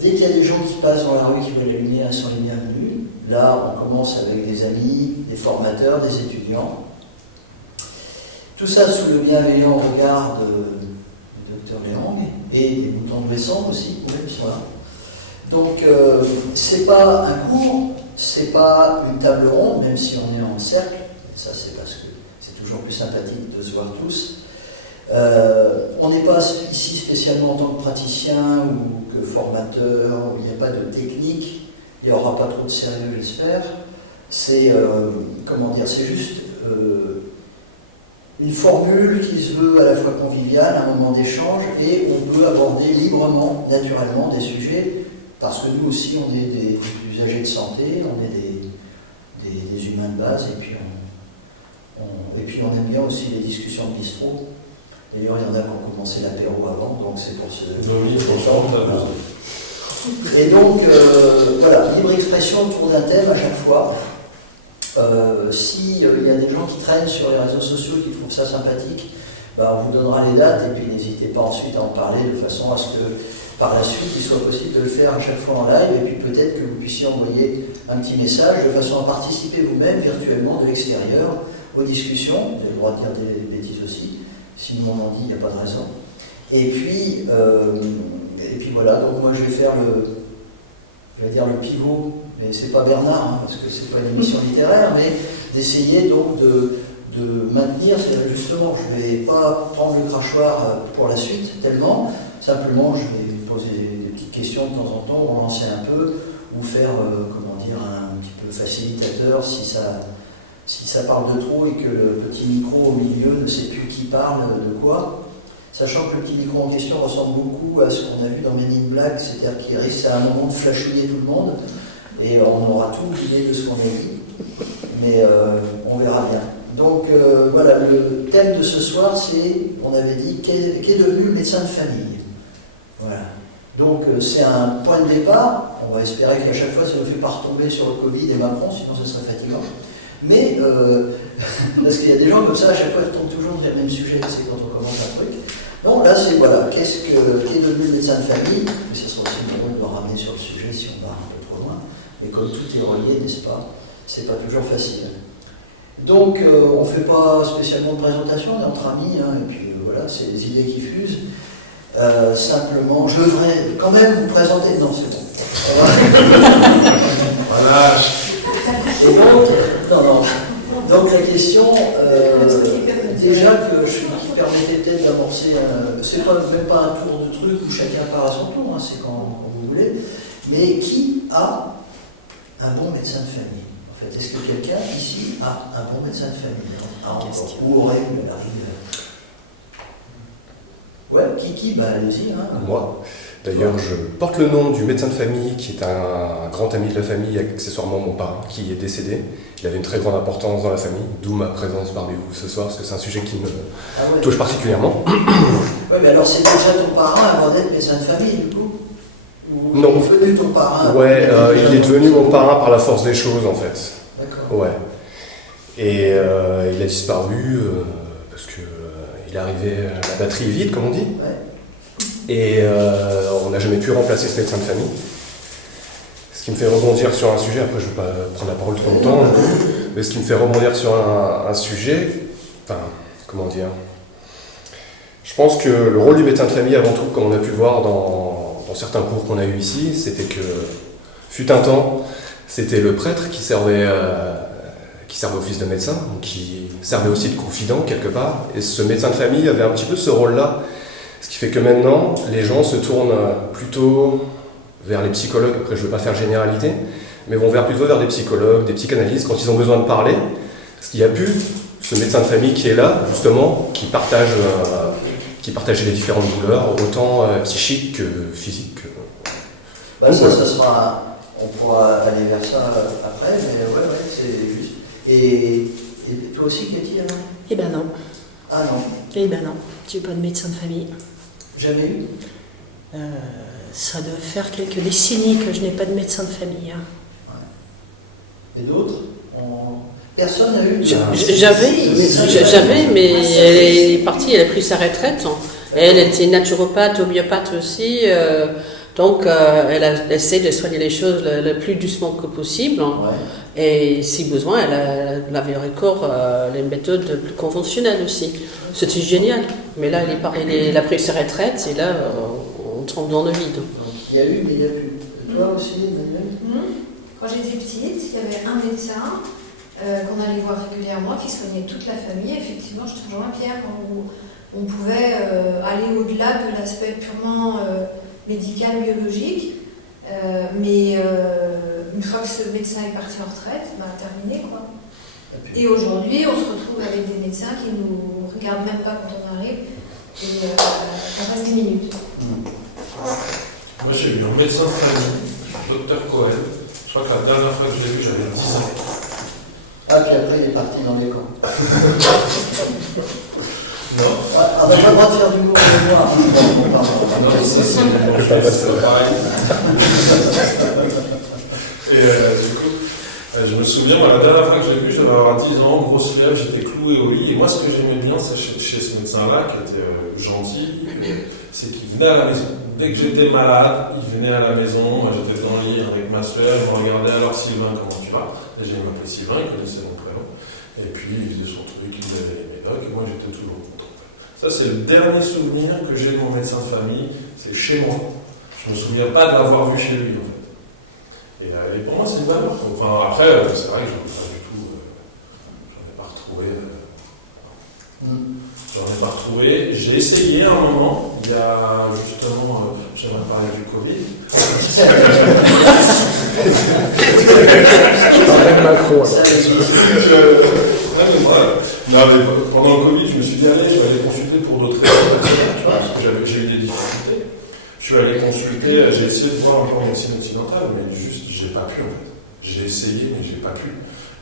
Dès qu'il y a des gens qui passent dans la rue qui voient la lumière, ils sont les bienvenus. Là, on commence avec des amis, des formateurs, des étudiants. Tout ça sous le bienveillant regard du Dr Léang et des moutons de Besson aussi, ils sont là. Donc, c'est pas un cours, c'est pas une table ronde, même si on est en cercle. Et ça, c'est parce que c'est toujours plus sympathique de se voir tous. On n'est pas ici spécialement en tant que praticien ou que formateur, où il n'y a pas de technique, il n'y aura pas trop de sérieux, j'espère. C'est, c'est juste une formule qui se veut à la fois conviviale, un moment d'échange, et on peut aborder librement, naturellement, des sujets, parce que nous aussi, on est des usagers de santé, on est des humains de base, et puis on aime bien aussi les discussions de bistrot. D'ailleurs, il y en a qui ont commencé l'apéro avant, donc c'est pour se... Et donc, voilà, libre expression autour d'un thème à chaque fois. S'il y a des gens qui traînent sur les réseaux sociaux qui trouvent ça sympathique, on vous donnera les dates et puis n'hésitez pas ensuite à en parler de façon à ce que par la suite il soit possible de le faire à chaque fois en live et puis peut-être que vous puissiez envoyer un petit message de façon à participer vous-même virtuellement de l'extérieur aux discussions. Vous avez le droit de dire des bêtises aussi, si le monde en dit, il n'y a pas de raison. Et puis voilà, donc moi je vais faire le pivot. Mais c'est pas Bernard, parce que c'est pas une émission littéraire, mais d'essayer donc de maintenir, c'est justement, je vais pas prendre le crachoir pour la suite tellement, simplement je vais poser des petites questions de temps en temps, relancer un peu, ou faire, un petit peu facilitateur si ça parle de trop et que le petit micro au milieu ne sait plus qui parle de quoi. Sachant que le petit micro en question ressemble beaucoup à ce qu'on a vu dans Men in Black, c'est-à-dire qu'il risque à un moment de flashouiller tout le monde. Et on aura tout l'idée de ce qu'on a dit, mais on verra bien. Donc voilà, le thème de ce soir, c'est, on avait dit, qu'est devenu le médecin de famille. Voilà. Donc c'est un point de départ. On va espérer qu'à chaque fois, ça ne fait pas retomber sur le Covid et Macron, sinon ce serait fatigant. Mais, parce qu'il y a des gens comme ça, à chaque fois, ils tombent toujours sur le même sujet, c'est quand on commence un truc. Donc là, c'est voilà, qu'est devenu le médecin de famille. Mais ce sera aussi drôle de ramener sur le sujet si on va un peu trop loin. Et comme tout est relié, n'est-ce pas, c'est pas toujours facile. Donc, on ne fait pas spécialement de présentation, on est entre amis, et puis voilà, c'est des idées qui fusent. Simplement, je devrais quand même vous présenter. Non, c'est bon. Voilà. Et donc, donc la question, déjà que qui permettait peut-être d'amorcer, c'est même pas un tour de truc où chacun part à son tour, c'est quand vous voulez, mais qui a un bon médecin de famille? En fait, est-ce que quelqu'un ici a un bon médecin de famille? Ou aurait eu la Ouais, Kiki, allez-y. Moi. D'ailleurs, je porte le nom du médecin de famille qui est un grand ami de la famille, accessoirement mon parrain, qui est décédé. Il avait une très grande importance dans la famille, d'où ma présence parmi vous ce soir, parce que c'est un sujet qui me touche particulièrement. Oui, mais alors c'est déjà ton parrain avant d'être médecin de famille, du coup? Non. Il est devenu ton parrain? Ouais, il est devenu mon parrain par la force des choses, en fait. D'accord. Ouais. Et il a disparu parce que il est arrivé à la batterie vide, comme on dit. Ouais. Et on n'a jamais pu remplacer ce médecin de famille. Ce qui me fait rebondir sur un sujet, après je ne vais pas prendre la parole trop longtemps, mais ce qui me fait rebondir sur un sujet, comment dire, je pense que le rôle du médecin de famille, avant tout, comme on a pu le voir dans certains cours qu'on a eu ici, c'était que, fut un temps, c'était le prêtre qui servait office de médecin, donc qui servait aussi de confident quelque part, et ce médecin de famille avait un petit peu ce rôle-là. Ce qui fait que maintenant, les gens se tournent plutôt vers les psychologues, après je ne veux pas faire généralité, mais vont plutôt vers des psychologues, des psychanalystes quand ils ont besoin de parler, parce qu'il n'y a plus ce médecin de famille qui est là, justement, qui partage les différentes douleurs, autant psychiques que physiques. Ça sera, on pourra aller vers ça après, mais ouais, c'est juste. Et toi aussi, Cathy, alors? Eh ben non. Ah non. Eh ben non, tu n'es pas de médecin de famille. Jamais eu? Ça doit faire quelques décennies que je n'ai pas de médecin de famille. Ouais. Et d'autres? Personne n'a eu? J'avais, mais elle est partie, elle a pris sa retraite. Elle était naturopathe, homéopathe aussi. Donc, elle essaie de soigner les choses le plus doucement que possible. Ouais. Et si besoin, elle avait recours à les méthodes plus conventionnelles aussi. C'était génial. Mais là, elle a pris sa retraite et là, on tombe dans le vide. Donc, il y a eu, mais il n'y a plus. Toi aussi, Emmanuel? Quand j'étais petite, il y avait un médecin qu'on allait voir régulièrement qui soignait toute la famille. Effectivement, je te rejoins Pierre, où on pouvait aller au-delà de l'aspect purement médical, biologique. Mais une fois que ce médecin est parti en retraite, terminé quoi. Et aujourd'hui, on se retrouve avec des médecins qui nous regardent même pas quand on arrive et on passe 10 minutes. Moi j'ai eu un médecin de famille, Dr Cohen. Je crois que la dernière fois que je l'ai vu, j'avais 10 ans. Ah, puis après, il est parti dans les camps. Non. On n'a pas le droit de faire du mot de mémoire. Non, ça c'est pareil. Et du coup, je me souviens, moi, la dernière fois que j'ai vu, je devais avoir 10 ans, grosse fièvre, j'étais cloué au lit. Et moi, ce que j'aimais bien, c'est chez ce médecin-là, qui était gentil, c'est qu'il venait à la maison. Dès que j'étais malade, il venait à la maison. Moi, j'étais dans le lit avec ma soeur, je me regardais. Alors, Sylvain, comment tu vas? Déjà, il m'appelait Sylvain, il connaissait mon prénom. Et puis, il faisait son truc, il me donnait les médocs, et moi, j'étais toujours content. Ça, c'est le dernier souvenir que j'ai de mon médecin de famille, c'est chez moi. Je me souviens pas de l'avoir vu chez lui, en fait. Et pour moi, c'est une valeur. Enfin, après, c'est vrai que j'en ai pas du tout. J'en ai pas retrouvé. J'en ai pas retrouvé. J'ai essayé à un moment. Il y a justement, j'avais parlé du Covid. Je parlais de Macron. Non, mais pendant le Covid, je me suis dit, allez, je vais aller consulter pour d'autres raisons, parce que j'ai eu des difficultés. Je suis allé consulter, j'ai essayé de voir encore en médecine occidentale, mais juste, j'ai pas pu en fait. J'ai essayé, mais j'ai pas pu.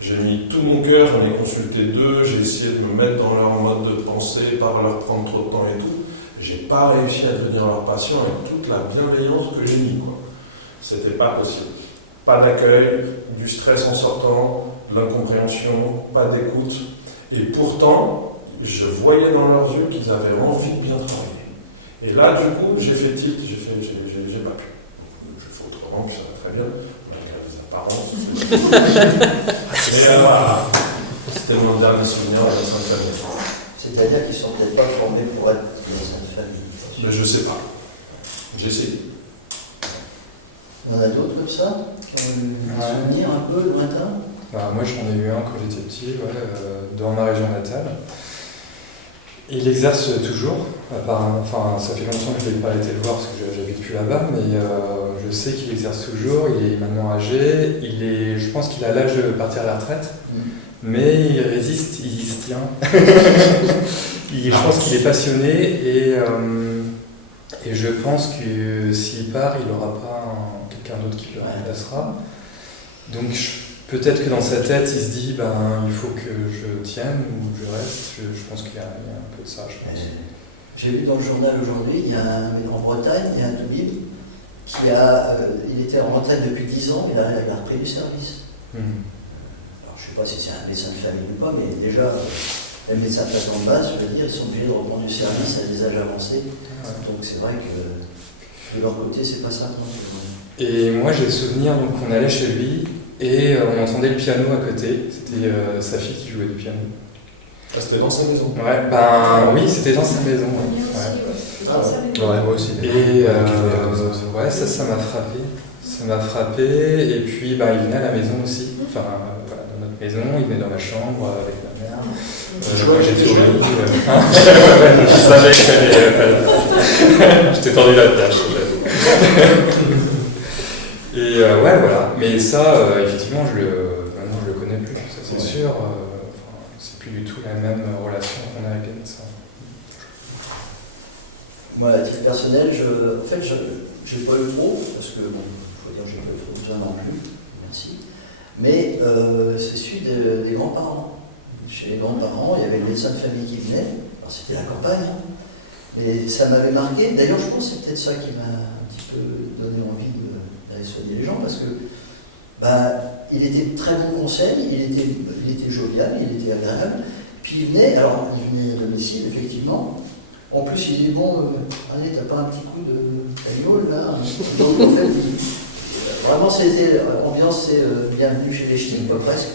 J'ai mis tout mon cœur, j'en ai consulté 2, j'ai essayé de me mettre dans leur mode de pensée, pas leur prendre trop de temps et tout. J'ai pas réussi à devenir leur patient avec toute la bienveillance que j'ai mis, quoi. C'était pas possible. Pas d'accueil, du stress en sortant, de l'incompréhension, pas d'écoute. Et pourtant, je voyais dans leurs yeux qu'ils avaient envie de bien travailler. Et là, du coup, j'ai fait tilt, j'ai pas pu. Je fais autrement, puis ça va très bien, malgré les apparences. Mais voilà, c'était mon dernier souvenir de la Sainte Famille. C'est-à-dire qu'ils ne sont peut-être pas formés pour être des Sainte Famille. Mais je sais pas. J'ai essayé. Il y en a d'autres comme ça qui ont eu un souvenir un peu lointain? Moi j'en ai eu un quand j'étais petit, dans ma région natale. Il exerce toujours, enfin ça fait longtemps que je n'ai pas été le voir parce que j'habite plus là-bas, mais je sais qu'il exerce toujours, il est maintenant âgé, je pense qu'il a l'âge de partir à la retraite, mais il résiste, il se tient. Je pense qu'il est passionné et je pense que s'il part, il n'aura pas quelqu'un d'autre qui le remplacera. Donc peut-être que dans sa tête, il se dit il faut que je tienne ou je reste. Je pense qu'il y a un peu de ça, je pense. J'ai vu dans le journal aujourd'hui, en Bretagne, il y a un toubib qui il était en retraite depuis 10 ans, il a repris du service. Alors je ne sais pas si c'est un médecin de famille ou pas, mais déjà, les médecins traitant de base, je veux dire, ils sont obligés de reprendre du service à des âges avancés. Donc c'est vrai que de leur côté, c'est pas ça. Et moi, j'ai le souvenir qu'on allait chez lui et on entendait le piano à côté. C'était sa fille qui jouait du piano. Ah, c'était dans sa maison? Oui, c'était dans sa maison. Moi aussi. Et ça m'a frappé. Ça m'a frappé. Et puis, il venait à la maison aussi. Enfin, dans notre maison, il venait dans la chambre avec ma mère. Moi, j'étais au lit. Je savais que fallait. Je t'ai tendu la tâche. Et voilà. Mais ça, effectivement, maintenant, je le connais plus. Ça, c'est sûr. C'est plus du tout la même relation qu'on a avec les médecins. Moi, à titre personnel, en fait, j'ai pas eu trop, parce que, bon, il faut dire que j'ai pas eu trop besoin non plus, merci. Mais c'est celui des grands-parents. Chez les grands-parents, il y avait le médecin de famille qui venait, alors c'était la campagne, mais ça m'avait marqué. D'ailleurs, je pense que c'est peut-être ça qui m'a un petit peu donné envie d'aller soigner les gens, parce que il était très bon conseil, il était jovial, il était agréable. Puis il venait à domicile, effectivement. En plus, il dit allez, t'as pas un petit coup de. hall, là. Donc en fait, vraiment, c'était l'ambiance, c'est bienvenue chez les Ch'tis, quoi, presque.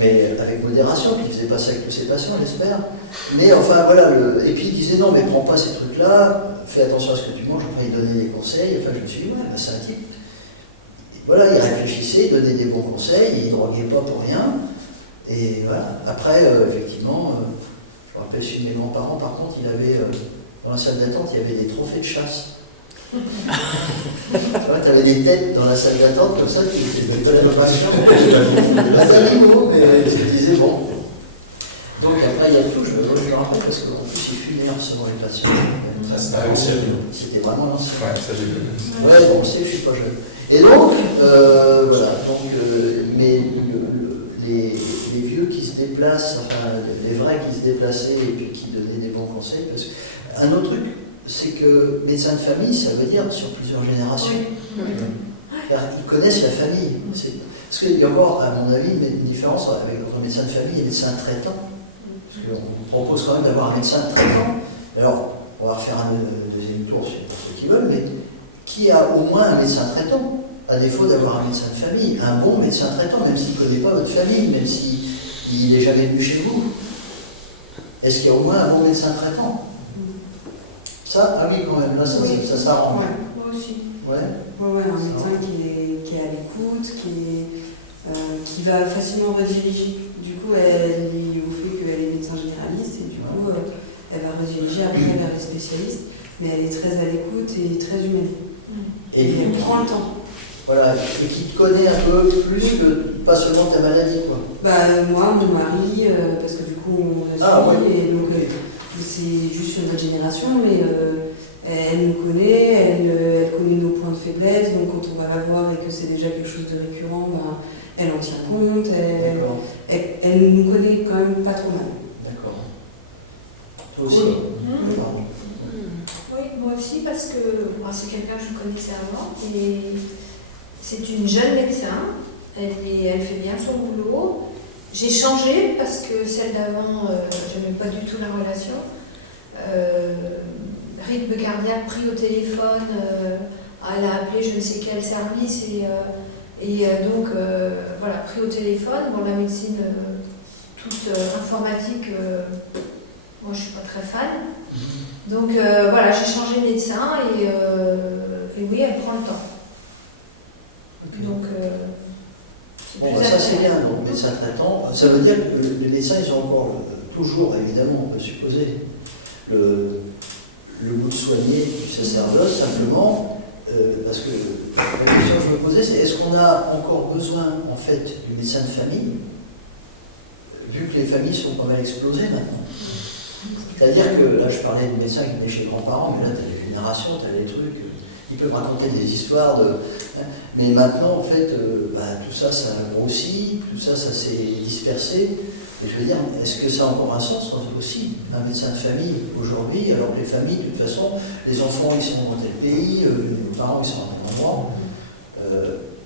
Mais avec modération, puis il faisait pas ça avec tous ses patients, j'espère. Mais enfin, voilà, et puis il disait non, mais prends pas ces trucs-là, fais attention à ce que tu manges, enfin, il donnait des conseils, enfin, je me suis dit, ouais, bah, c'est un type. Et voilà, il réfléchissait, il donnait des bons conseils, il droguait pas pour rien. Et voilà, après, effectivement, je me rappelle celui de mes grands-parents, par contre, il avait, dans la salle d'attente, il y avait des trophées de chasse. Tu vois, tu avais des têtes dans la salle d'attente comme ça, tu étais de la passion. Pas d'animaux, mais tu te disais bon. Donc après, il y a tout, je me rappelle, parce qu'en plus, il fumait en recevant les patients. C'était vraiment l'ancien. Ouais, ça j'ai connu. Ouais, bon, je suis pas jeune. Et donc, voilà, donc, mais les vieux qui se déplacent, enfin, les vrais qui se déplaçaient et puis qui donnaient des bons conseils, parce qu'un autre truc, c'est que médecin de famille, ça veut dire sur plusieurs générations. Ils connaissent la famille. Parce qu'il y a encore, à mon avis, une différence entre médecin de famille et médecin traitant. Parce qu'on propose quand même d'avoir un médecin traitant. Alors, on va refaire un deuxième tour pour ceux qui veulent, mais qui a au moins un médecin traitant, à défaut d'avoir un médecin de famille, un bon médecin traitant, même s'il ne connaît pas votre famille, même s'il n'est jamais venu chez vous. Est-ce qu'il y a au moins un bon médecin traitant? Ça, ah oui, quand même, là, ça s'arrange. Ouais, moi aussi. Ouais. Ouais, un médecin qui est à l'écoute, qui va facilement rediriger. Du coup, elle est au fait qu'elle est médecin généraliste et du coup, elle va rediriger après vers les spécialistes, mais elle est très à l'écoute et très humaine. Et elle prend le temps. Voilà, et qui te connaît un peu plus que pas seulement ta maladie, quoi. Bah, moi, mon mari, parce que du coup, on a suivi, et donc c'est juste une autre génération, mais elle nous connaît, elle connaît nos points de faiblesse, donc quand on va la voir et que c'est déjà quelque chose de récurrent, bah, elle en tient compte, elle nous connaît quand même pas trop mal. D'accord. Toi aussi. Oui, moi aussi, parce que c'est quelqu'un que je connaissais avant, et c'est une jeune médecin, elle fait bien son boulot. J'ai changé parce que celle d'avant, je n'aimais pas du tout la relation. Rythme cardiaque pris au téléphone, elle a appelé je ne sais quel service et donc voilà, pris au téléphone. Bon, la médecine toute informatique, moi je ne suis pas très fan. Donc voilà, j'ai changé de médecin et oui, elle prend le temps. Donc bon, bah, ça c'est bien, donc médecin traitant. Ça veut dire que les médecins, ils ont encore toujours, évidemment, on peut supposer, le goût de soigner du sacerdoce, simplement, parce que la question que je me posais, c'est est-ce qu'on a encore besoin, en fait, du médecin de famille, vu que les familles sont pas mal explosées maintenant. C'est-à-dire que, là je parlais du médecin qui venait chez les grands-parents, mais là tu as des générations, tu as des trucs, ils peuvent raconter des histoires de... Mais maintenant, en fait, tout ça, ça grossit, tout ça, ça s'est dispersé. Et je veux dire, est-ce que ça a encore un sens aussi, un médecin de famille aujourd'hui, alors que les familles, de toute façon, les enfants, ils sont dans tel pays, les parents, ils sont à tel endroit.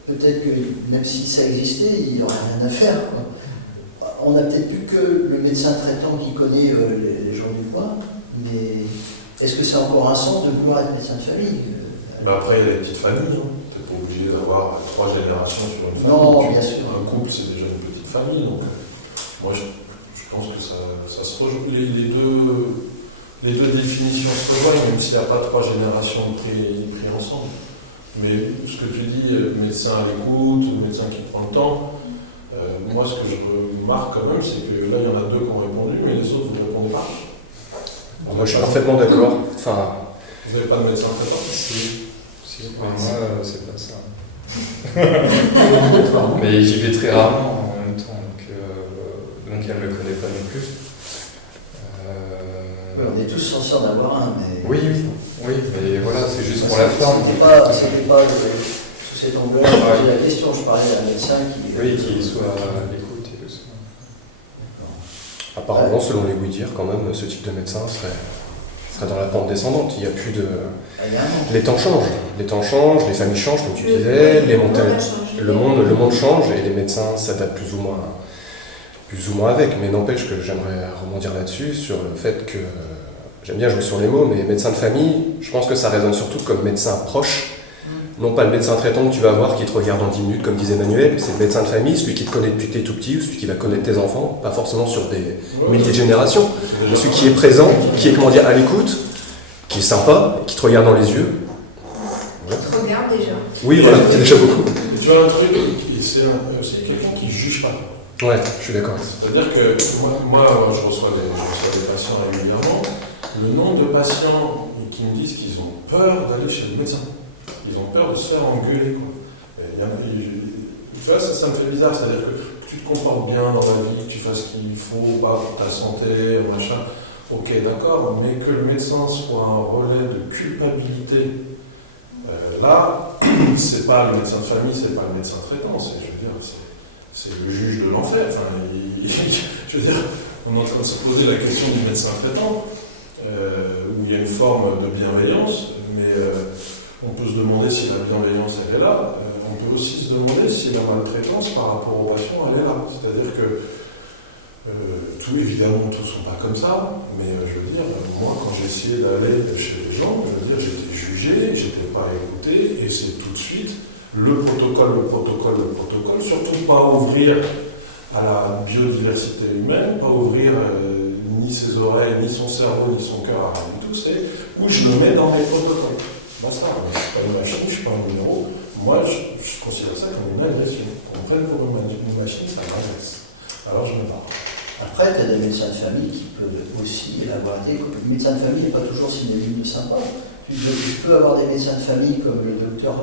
Peut-être que même si ça existait, il n'y aurait rien à faire, quoi. On n'a peut-être plus que le médecin traitant qui connaît les gens du coin, mais est-ce que ça a encore un sens de vouloir être médecin de famille? Mais après, il y a les petites familles. Tu n'es pas obligé d'avoir 3 générations sur une famille. Non, bien sûr. Un couple, c'est déjà une petite famille. Donc, moi, je pense que ça se rejoint. Les deux définitions se rejoignent, même s'il n'y a pas 3 générations pris ensemble. Mais ce que tu dis, médecin à l'écoute, médecin qui prend le temps, moi, ce que je remarque quand même, c'est que là, il y en a 2 qui ont répondu, mais les autres, vous ne répondez pas. Alors moi, je suis parfaitement d'accord. Enfin, vous n'avez pas de médecin traitant? Si, moi, c'est pas ça. Mais j'y vais très rarement en même temps, donc elle ne me connaît pas non plus. On est tous censés en avoir un, mais... Oui, mais voilà, c'est juste pour la forme. C'était pas sous cet angle-là, je posais la question, je parlais d'un médecin qui... Oui, qui soit à l'écoute et tout ça. apparemment, selon les oui-dire, quand même, ce type de médecin serait dans la pente descendante. Il n'y a plus de... Les temps changent, les familles changent, comme tu disais, le monde change et les médecins s'adaptent plus ou moins avec. Mais n'empêche que j'aimerais rebondir là-dessus, sur le fait que j'aime bien jouer sur les mots, mais médecin de famille, je pense que ça résonne surtout comme médecin proche. Non pas le médecin traitant que tu vas voir qui te regarde en 10 minutes, comme disait Manuel, c'est le médecin de famille, celui qui te connaît depuis que t'es tout petit, ou celui qui va connaître tes enfants, pas forcément sur des milliers de générations, mais celui qui est présent, qui est, comment dire, à l'écoute, qui est sympa, qui te regarde dans les yeux. Qui te regarde déjà. Oui, voilà, c'est déjà beaucoup. Et tu vois un truc, c'est quelqu'un qui ne juge pas. Ouais, je suis d'accord. C'est-à-dire que moi je reçois des patients régulièrement. Le nombre de patients qui me disent qu'ils ont peur d'aller chez le médecin. Ils ont peur de se faire engueuler, quoi. Tu vois, ça me fait bizarre. C'est-à-dire que tu te comportes bien dans la vie, que tu fasses ce qu'il faut, pas pour ta santé, machin. Ok, d'accord, mais que le médecin soit un relais de culpabilité, là, c'est pas le médecin de famille, c'est pas le médecin traitant, c'est le juge de l'enfer. Enfin, je veux dire, on est en train de se poser la question du médecin traitant, où il y a une forme de bienveillance, mais on peut se demander si la bienveillance elle est là. On peut aussi se demander si la maltraitance par rapport aux patients elle est là. C'est-à-dire que évidemment, tous ne sont pas comme ça, mais je veux dire, moi, quand j'ai essayé d'aller chez les gens, je veux dire, j'étais jugé, j'étais pas écouté, et c'est tout de suite le protocole, surtout pas ouvrir à la biodiversité humaine, pas ouvrir ni ses oreilles, ni son cerveau, ni son cœur, rien du tout, c'est où je le mets dans mes protocoles. Bah ça, je ne suis pas une machine, je ne suis pas un numéro, moi je considère ça comme une agression. Qu'on me prenne pour une machine, ça m'agresse. Alors je me barre. Après, tu as des médecins de famille qui peuvent aussi avoir été. Le médecin de famille n'est pas toujours synonyme de sympa. Tu peux avoir des médecins de famille comme le docteur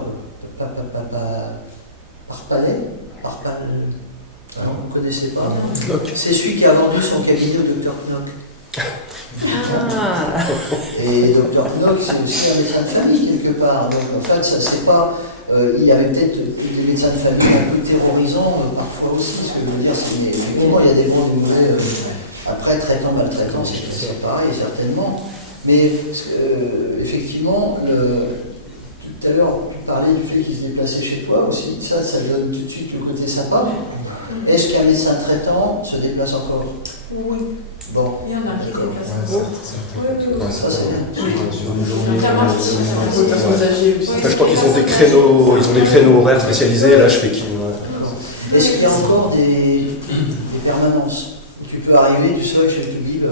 Parpalais. Vous ne connaissez pas? C'est celui qui a vendu son cabinet au docteur Knock. Et docteur Knock, c'est aussi un médecin de famille quelque part. Donc en fait, ça c'est pas. Il y avait peut-être des médecins de famille un peu terrorisants parfois aussi. Ce que je veux dire, c'est effectivement il y a des bons et des mauvais. Après, traitant, maltraitant, c'est pareil certainement. Mais effectivement, tout à l'heure, tu parlais du fait qu'il se déplaçait chez toi aussi. Ça donne tout de suite le côté sympa. Est-ce qu'un médecin traitant se déplace encore? Oui. Bon. Il y en a qui se déplacent. Oui, ça c'est bien. Je crois qu'ils ont des créneaux horaires spécialisés. Là, je fais qui? Est-ce qu'il y a encore des permanences? Tu peux arriver, tu sais, je te dis, et puis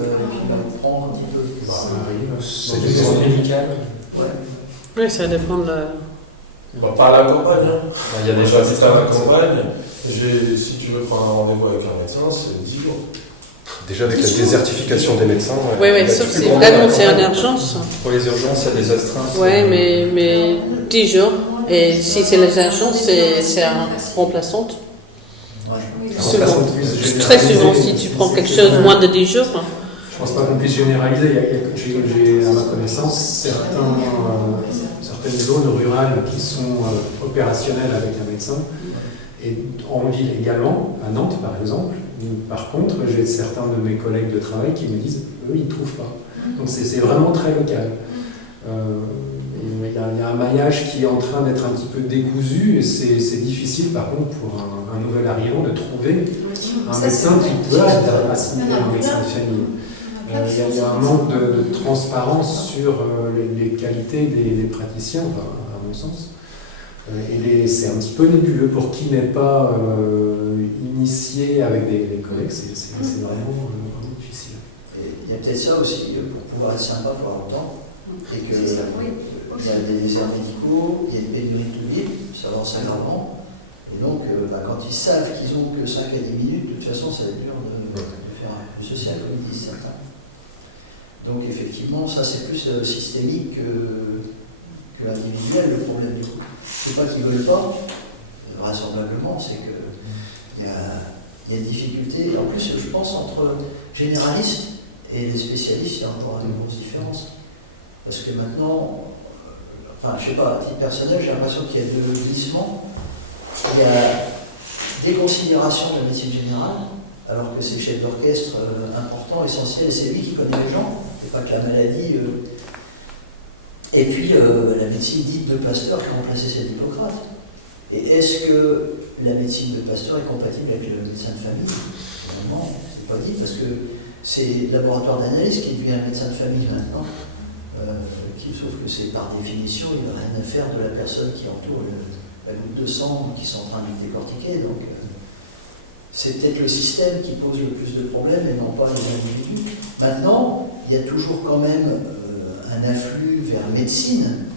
on prend quand il peut. Ça arrive. C'est des zones médicales. Ouais. Oui, ça dépend de la... Pas à la campagne. Il y a des j'habite à la campagne. Si tu veux prendre un rendez-vous avec un médecin, c'est 10 jours. Déjà avec la désertification des médecins. Oui, sauf si vraiment c'est une urgence. Pour les urgences, il y a des astreintes. Oui, mais 10 jours. Et si c'est les urgences, c'est un remplaçante. Souvent. Très souvent, si tu prends quelque chose moins de 10 jours. Je ne pense pas qu'on puisse généraliser. J'ai à ma connaissance certaines zones rurales qui sont opérationnelles avec un médecin. Et en ville également, à Nantes par exemple. Par contre, j'ai certains de mes collègues de travail qui me disent eux, ils ne trouvent pas. Donc c'est vraiment très local. Il y a un maillage qui est en train d'être un petit peu décousu et c'est difficile par contre pour un nouvel arrivant de trouver un médecin qui peut être assigné à un médecin de famille. Il y a un manque de transparence sur les qualités des praticiens, enfin, à mon sens. Et c'est un petit peu nébuleux pour qui n'est pas initié avec des collègues, c'est vraiment difficile. Et il y a peut-être ça aussi, pour pouvoir être sympa, il faut avoir le temps. Et que il y a des déserts médicaux, il y a une pénurie de libre, ça avance aggravant. Et donc, quand ils savent qu'ils n'ont que 5 à 10 minutes, de toute façon, ça va être dur de faire un peu social, comme ils disent certains. Donc, effectivement, ça c'est plus systémique que individuel, le problème du coup. C'est pas qu'ils ne veulent pas, vraisemblablement, c'est qu'il y a une difficulté. En plus, je pense, entre généralistes et les spécialistes, il y a encore une grosse différence. Parce que maintenant, enfin, je sais pas, à titre personnel, j'ai l'impression qu'il y a deux glissements. Il y a des considérations de la médecine générale, alors que c'est chef d'orchestre important, essentiel, et c'est lui qui connaît les gens, c'est pas que la maladie. Et puis la médecine dite de Pasteur qui a remplacé celle d'Hippocrate. Et est-ce que la médecine de Pasteur est compatible avec le médecin de famille? Normalement, c'est pas dit, parce que c'est le laboratoire d'analyse qui devient un médecin de famille maintenant, sauf que c'est par définition, il n'y a rien à faire de la personne qui entoure la goutte de sang qui sont en train de le décortiquer. Donc, c'est peut-être le système qui pose le plus de problèmes et non pas les individus. Maintenant, il y a toujours quand même un afflux vers la médecine,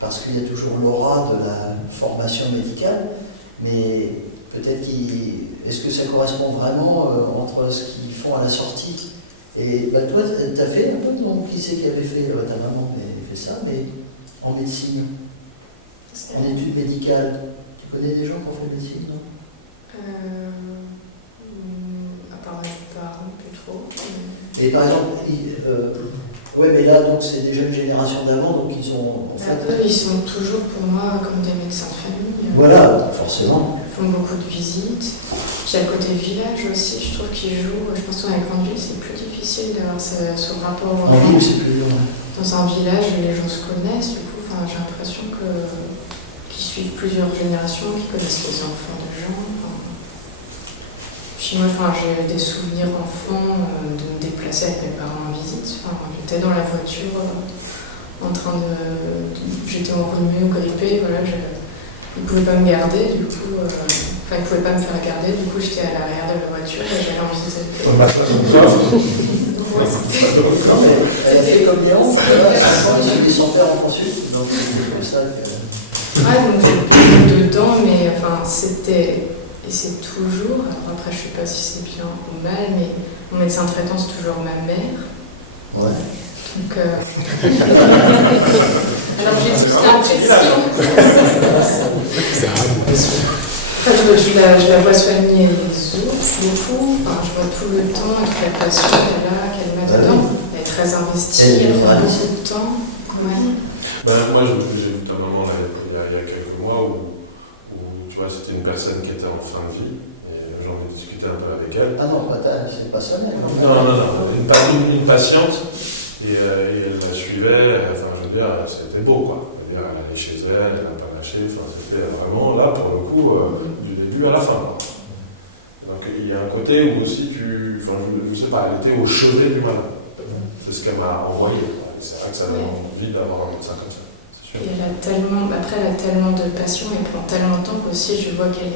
parce qu'il y a toujours l'aura de la formation médicale, mais peut-être est-ce que ça correspond vraiment entre ce qu'ils font à la sortie et toi, tu as fait un peu, donc qui c'est qui avait fait ta maman avait fait ça, mais en médecine, en études médicales. Tu connais des gens qui ont fait médecine, non? À part mes parents, plus trop. Et par exemple, ouais, mais là, donc c'est déjà une génération d'avant, donc ils ont. En fait, eux, ils sont toujours pour moi comme des médecins de famille. Voilà, forcément. Ils font beaucoup de visites. Puis à côté village aussi, je trouve qu'ils jouent. Je pense que dans les grandes villes, c'est plus difficile d'avoir ce rapport. En ville, c'est plus dur. Dans un village, les gens se connaissent, du coup, j'ai l'impression qu'ils suivent plusieurs générations, qu'ils connaissent les enfants de gens. Puis moi, j'ai des souvenirs enfants de me déplacer avec mes parents en visite. J'étais dans la voiture en train de. J'étais enrhumée ou grippée, voilà, ils ne pouvaient pas me garder, du coup. Ils ne pouvaient pas me faire garder, du coup, j'étais à l'arrière de la voiture et j'allais en visite. Non, mais elle a fait comme Léon, il suit son père en ensuite, donc c'est comme ça que. Ouais, donc j'ai dedans, mais c'était. Et c'est toujours, alors après je sais pas si c'est bien ou mal, mais mon médecin traitant c'est toujours ma mère. Ouais. Donc alors j'ai toute l'impression. C'est rare. Je la vois soigner les autres, beaucoup. Je vois tout le temps, toute la passion qu'elle a, qu'elle met dedans. Elle est très investie, elle prend beaucoup de temps. Ouais. Moi j'ai vu ta maman il y a quelques mois où tu vois, c'était une personne qui était en fin de vie, et j'ai envie de discuter un peu avec elle. Ah non, c'est pas ça, mais. Non. Une patiente, et elle la suivait, je veux dire, c'était beau, quoi. Je veux dire, elle allait chez elle, elle n'a pas lâché, c'était vraiment là, pour le coup, du début à la fin, quoi. Donc il y a un côté où aussi je sais pas, elle était au chevet du malade. C'est ce qu'elle m'a envoyé. C'est vrai que ça donne envie d'avoir un médecin comme ça. Et elle a tellement de passion, elle prend tellement de temps qu'aussi je vois qu'elle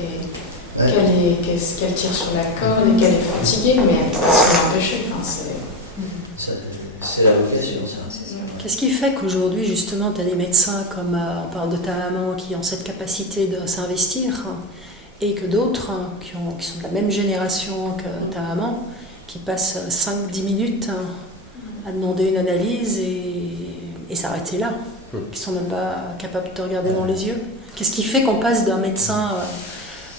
tire sur la corde et qu'elle est fatiguée, mais elle peut pas s'empêcher. C'est la vocation, ça. Qu'est-ce qui fait qu'aujourd'hui, justement, tu as des médecins comme on parle de ta maman qui ont cette capacité de s'investir et que d'autres qui sont de la même génération que ta maman, qui passent 5-10 minutes à demander une analyse et s'arrêter là, qui sont même pas capables de te regarder dans les yeux? Qu'est-ce qui fait qu'on passe d'un médecin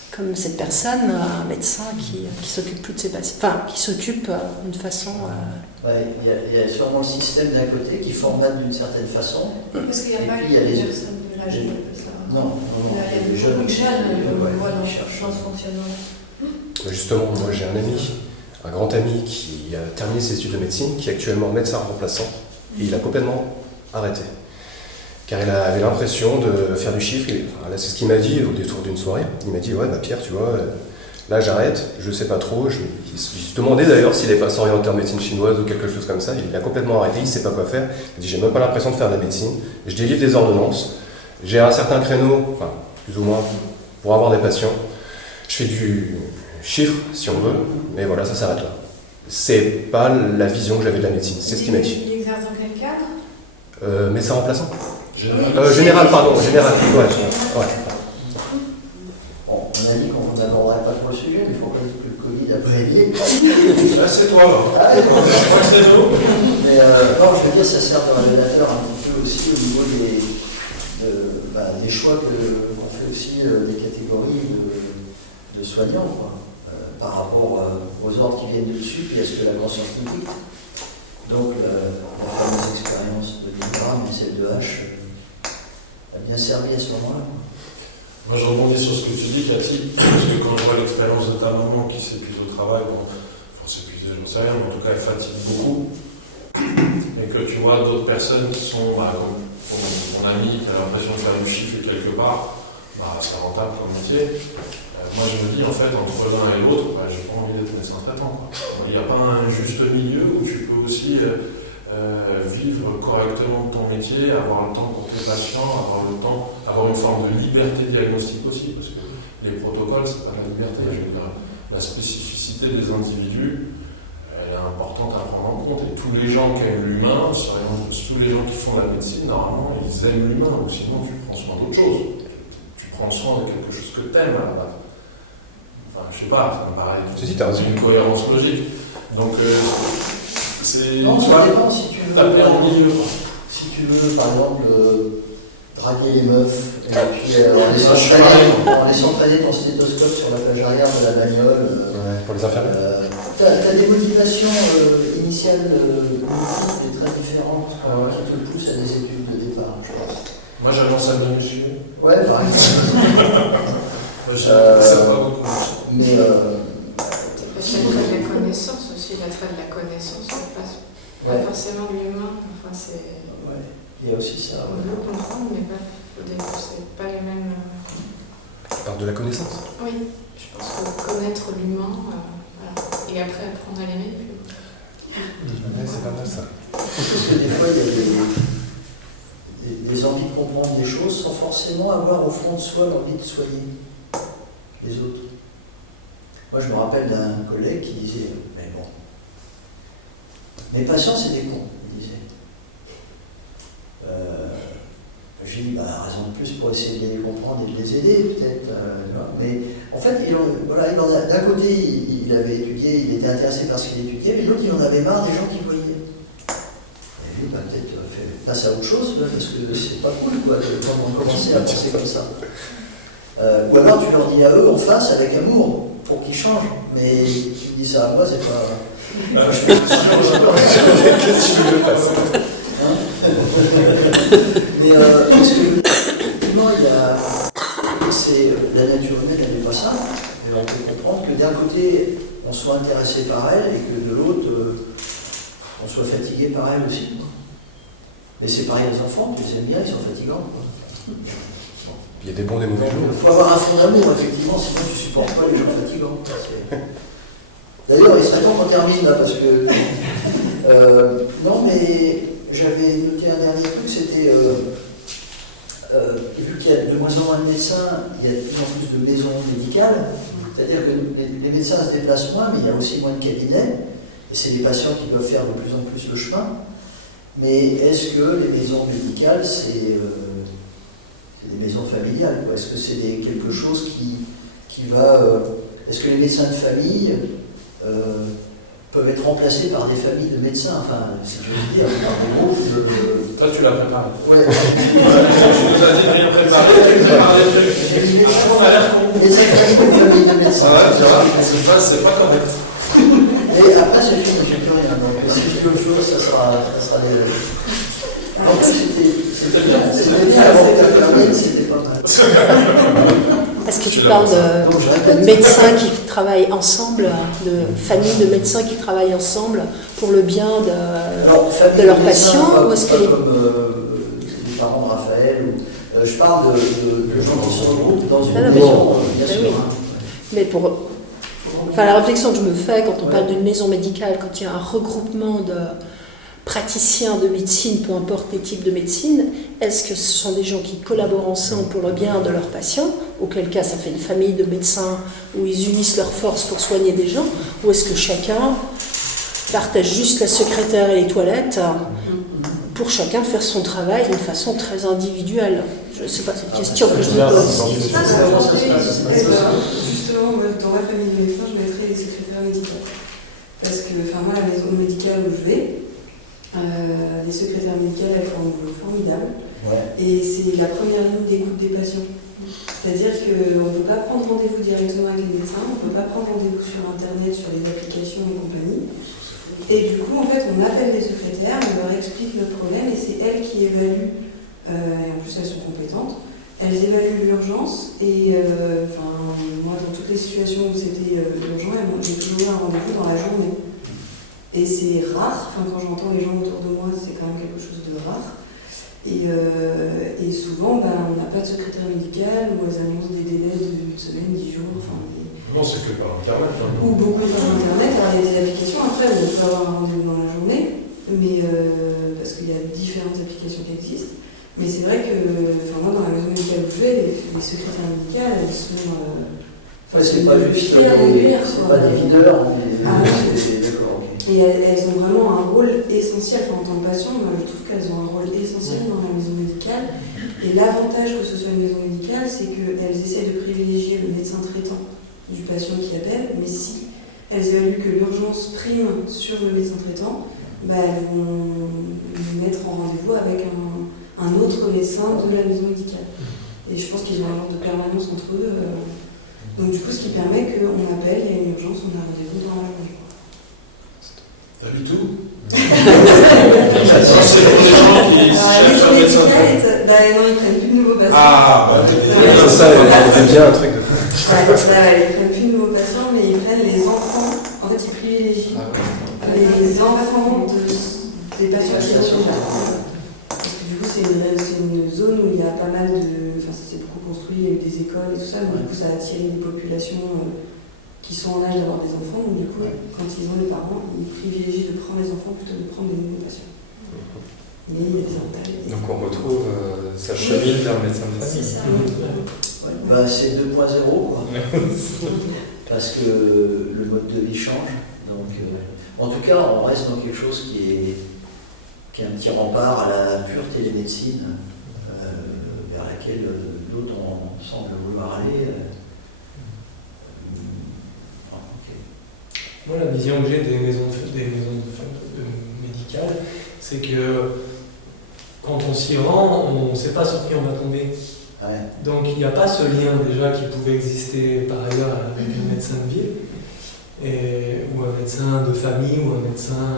comme cette personne à un médecin qui s'occupe plus de ses patients, qui s'occupe d'une façon... Ouais, il y a sûrement le système d'un côté qui formate d'une certaine façon. Parce qu'il n'y a pas il y a les personnes de l'âge de ça. Non. Il y a les des jeunes beaucoup de jeunes, on voit dans qui cherchent. ce fonctionnement. Justement, moi j'ai un grand ami qui a terminé ses études de médecine, qui est actuellement médecin remplaçant, et il a complètement arrêté. Car il avait l'impression de faire du chiffre. Là, c'est ce qu'il m'a dit au détour d'une soirée. Il m'a dit, ouais, Pierre, tu vois, là j'arrête, je sais pas trop. Il se demandait d'ailleurs s'il n'est pas s'orienter en médecine chinoise ou quelque chose comme ça. Il a complètement arrêté, il ne sait pas quoi faire. Il dit, j'ai même pas l'impression de faire de la médecine. Je délivre des ordonnances. J'ai un certain créneau, plus ou moins, pour avoir des patients. Je fais du chiffre, si on veut, mais voilà, ça s'arrête là. C'est pas la vision que j'avais de la médecine, c'est ce qu'il m'a dit. Il exerce dans quel cadre? Médecin remplaçant. Général, général, ouais. Bon, on a dit qu'on n'aborderait pas trop le sujet, mais il faut que le Covid a prédit. c'est toi, là. Mais C'est non, je veux dire, ça sert de révélateur un petit peu aussi au niveau des choix qu'on fait aussi des catégories de soignants, quoi, par rapport aux ordres qui viennent du dessus et à ce que la conscience nous dicte. Donc, la fameuse expérience de Milgram et celle de H a bien servi à ce moment-là. Moi, je rebondis sur ce que tu dis, Cathy, parce que quand je vois l'expérience de ta maman qui s'épuise au travail, s'épuiser, j'en sais rien, mais en tout cas, elle fatigue beaucoup, et que tu vois d'autres personnes qui sont, comme ton ami, qui a l'impression de faire du chiffre quelque part, c'est rentable comme métier. Moi, je me dis, en fait, entre l'un et l'autre, j'ai pas envie d'être médecin traitant. Il n'y a pas un juste milieu où tu peux aussi vivre correctement de ton métier, avoir le temps pour tes patients, avoir une forme de liberté diagnostique aussi, parce que les protocoles, c'est pas la liberté. Je veux dire, la spécificité des individus, elle est importante à prendre en compte. Et tous les gens qui aiment l'humain, tous les gens qui font la médecine, normalement, ils aiment l'humain, ou sinon tu prends soin d'autre chose. Tu prends soin de quelque chose que tu aimes à la base. Enfin, je sais pas, ça me paraît une cohérence logique. Donc, c'est. Non, ça dépend si tu veux. Taper en milieu. Si tu veux, par exemple, draguer les meufs, et puis en laissant traîner ton stéthoscope sur la plage arrière de la bagnole. Pour les infirmiers. T'as des motivations initiales et très différentes qui te poussent à des études de départ, je pense. Moi, j'allais en salle de muscu. Ouais, par exemple. Ça va beaucoup. Mais. Parce qu'il y a l'attrait de la connaissance aussi, l'attrait de la connaissance, on passe pas forcément l'humain. Enfin, c'est. Ouais, il y a aussi ça. On veut comprendre, mais c'est pas les mêmes. Tu parles de la connaissance? Oui, je pense que connaître l'humain, voilà. Et après apprendre à l'aimer. Ouais, c'est pas mal ça. Parce que des fois, il y a des envies de comprendre des choses sans forcément avoir au fond de soi l'envie de soigner les autres. Moi, je me rappelle d'un collègue qui disait, mais bon, mes patients, c'est des cons, il disait. J'ai dit, raison de plus pour essayer de les comprendre et de les aider, peut-être. Mais en fait, d'un côté, il avait étudié, il était intéressé par ce qu'il étudiait, mais l'autre, il en avait marre des gens qu'il voyait. Et lui, peut-être passe à autre chose, parce que c'est pas cool, quoi, de commencer à penser comme ça. Ou alors, tu leur dis à eux en face, avec amour, pour qu'ils changent. Mais tu dis ça à moi, c'est pas. Qu'est-ce que tu veux passer? Mais parce que effectivement, c'est la nature humaine, elle n'est pas simple. Et on peut comprendre que d'un côté, on soit intéressé par elle et que de l'autre, on soit fatigué par elle aussi. Mais c'est pareil aux enfants, tu les aimes bien, ils sont fatigants. Il y a des bons et des mauvais jours. Il faut avoir un fond d'amour, effectivement, sinon tu ne supportes pas les gens fatigants. D'ailleurs, il serait temps qu'on termine là, parce que. Non, mais j'avais noté un dernier truc, c'était. Vu qu'il y a de moins en moins de médecins, il y a de plus en plus de maisons médicales. C'est-à-dire que les médecins se déplacent moins, mais il y a aussi moins de cabinets. Et c'est des patients qui doivent faire de plus en plus le chemin. Mais est-ce que les maisons médicales, c'est des maisons familiales, quoi? Est-ce que c'est quelque chose qui va... est-ce que les médecins de famille peuvent être remplacés par des familles de médecins? Enfin, si je veux dire, par des groupes de... Toi, tu l'as préparé. Ouais. Tu nous as dit de rien préparer, tu prépares des trucs. On a l'air con. Les familles de médecins. C'est pas correct. Et après, j'ai plus rien. Donc, si je fais autre chose, ça sera des... En fait, c'était bien. C'était bien avant que tu termines, c'était pas mal. Est-ce que tu parles de médecins qui travaillent ensemble, de familles de médecins qui travaillent ensemble pour le bien de leurs patients, ou est-ce que comme les parents de Raphaël, je parle de gens qui se regroupent dans une maison, bien sûr. Oui. Mais la réflexion que je me fais quand on parle d'une maison médicale, quand il y a un regroupement de praticiens de médecine, peu importe les types de médecine, est-ce que ce sont des gens qui collaborent ensemble pour le bien de leurs patients, auquel cas ça fait une famille de médecins où ils unissent leurs forces pour soigner des gens, ou est-ce que chacun partage juste la secrétaire et les toilettes pour chacun faire son travail d'une façon très individuelle? Je ne sais pas, c'est une question que je me pose. Justement, dans ma famille de médecins, je mettrais les secrétaires médicales. Parce que, moi, la maison médicale où je vais, les secrétaires médicales, elles font un boulot formidable. Ouais. Et c'est la première ligne d'écoute des patients. C'est-à-dire qu'on ne peut pas prendre rendez-vous directement avec les médecins, on ne peut pas prendre rendez-vous sur Internet, sur les applications et compagnie. Et du coup, en fait, on appelle les secrétaires, on leur explique le problème et c'est elles qui évaluent, et en plus elles sont compétentes, elles évaluent l'urgence et moi, dans toutes les situations où c'était urgent, j'ai toujours eu un rendez-vous dans la journée. Et c'est rare, quand j'entends les gens autour de moi, c'est quand même quelque chose de rare. Et souvent, on n'a pas de secrétaire médical ou elles annoncent des délais d'une semaine, 10 jours. Non, c'est que par Internet. Hein. Ou beaucoup par Internet. Alors, il y a des applications, après, on peut avoir un rendez-vous dans la journée, mais, parce qu'il y a différentes applications qui existent. Mais c'est vrai que, moi, dans la maison médicale où je vais, les secrétaires médicales, elles sont. C'est pas juste c'est pas des videurs, mais d'accord, ok. Et elles ont vraiment un rôle essentiel, en tant que patient, moi je trouve qu'elles ont un rôle essentiel dans la maison médicale. Et l'avantage que ce soit une maison médicale, c'est qu'elles essaient de privilégier le médecin traitant du patient qui appelle, mais si elles évaluent que l'urgence prime sur le médecin traitant, elles vont lui mettre en rendez-vous avec un autre médecin de la maison médicale. Et je pense qu'ils ont un genre de permanence entre eux. Donc du coup, ce qui permet qu'on appelle, il y a une urgence, on a rendez-vous dans la journée. T'habites où? C'est pour les gens qui cherchent un médecin. Non, ils prennent plus de nouveaux patients. C'est ça, il bien un truc de fou. Ils prennent plus de nouveaux patients, mais ils prennent les enfants. En fait, ils privilégient les enfants des patients qui sont déjà. Parce que du coup, c'est une zone où il y a pas mal de. Ça s'est beaucoup construit, il y a eu des écoles et tout ça, donc du coup, ça a attiré des populations qui sont en âge d'avoir des enfants. Donc du coup, quand ils ont les parents, ils privilégient de prendre les enfants plutôt que de prendre des nouveaux patients. Mais il y a des avantages. Donc on retrouve sa chemine vers le médecin de famille. C'est ça. C'est 2.0, quoi. Parce que le mode de vie change. Donc, en tout cas, on reste dans quelque chose qui est un petit rempart à la pure télémédecine, vers laquelle d'autres semblent vouloir aller. Moi, la vision que j'ai des maisons médicales, c'est que quand on s'y rend, on ne sait pas sur qui on va tomber. Ouais. Donc il n'y a pas ce lien déjà qui pouvait exister par ailleurs avec un médecin de ville, ou un médecin de famille, ou un médecin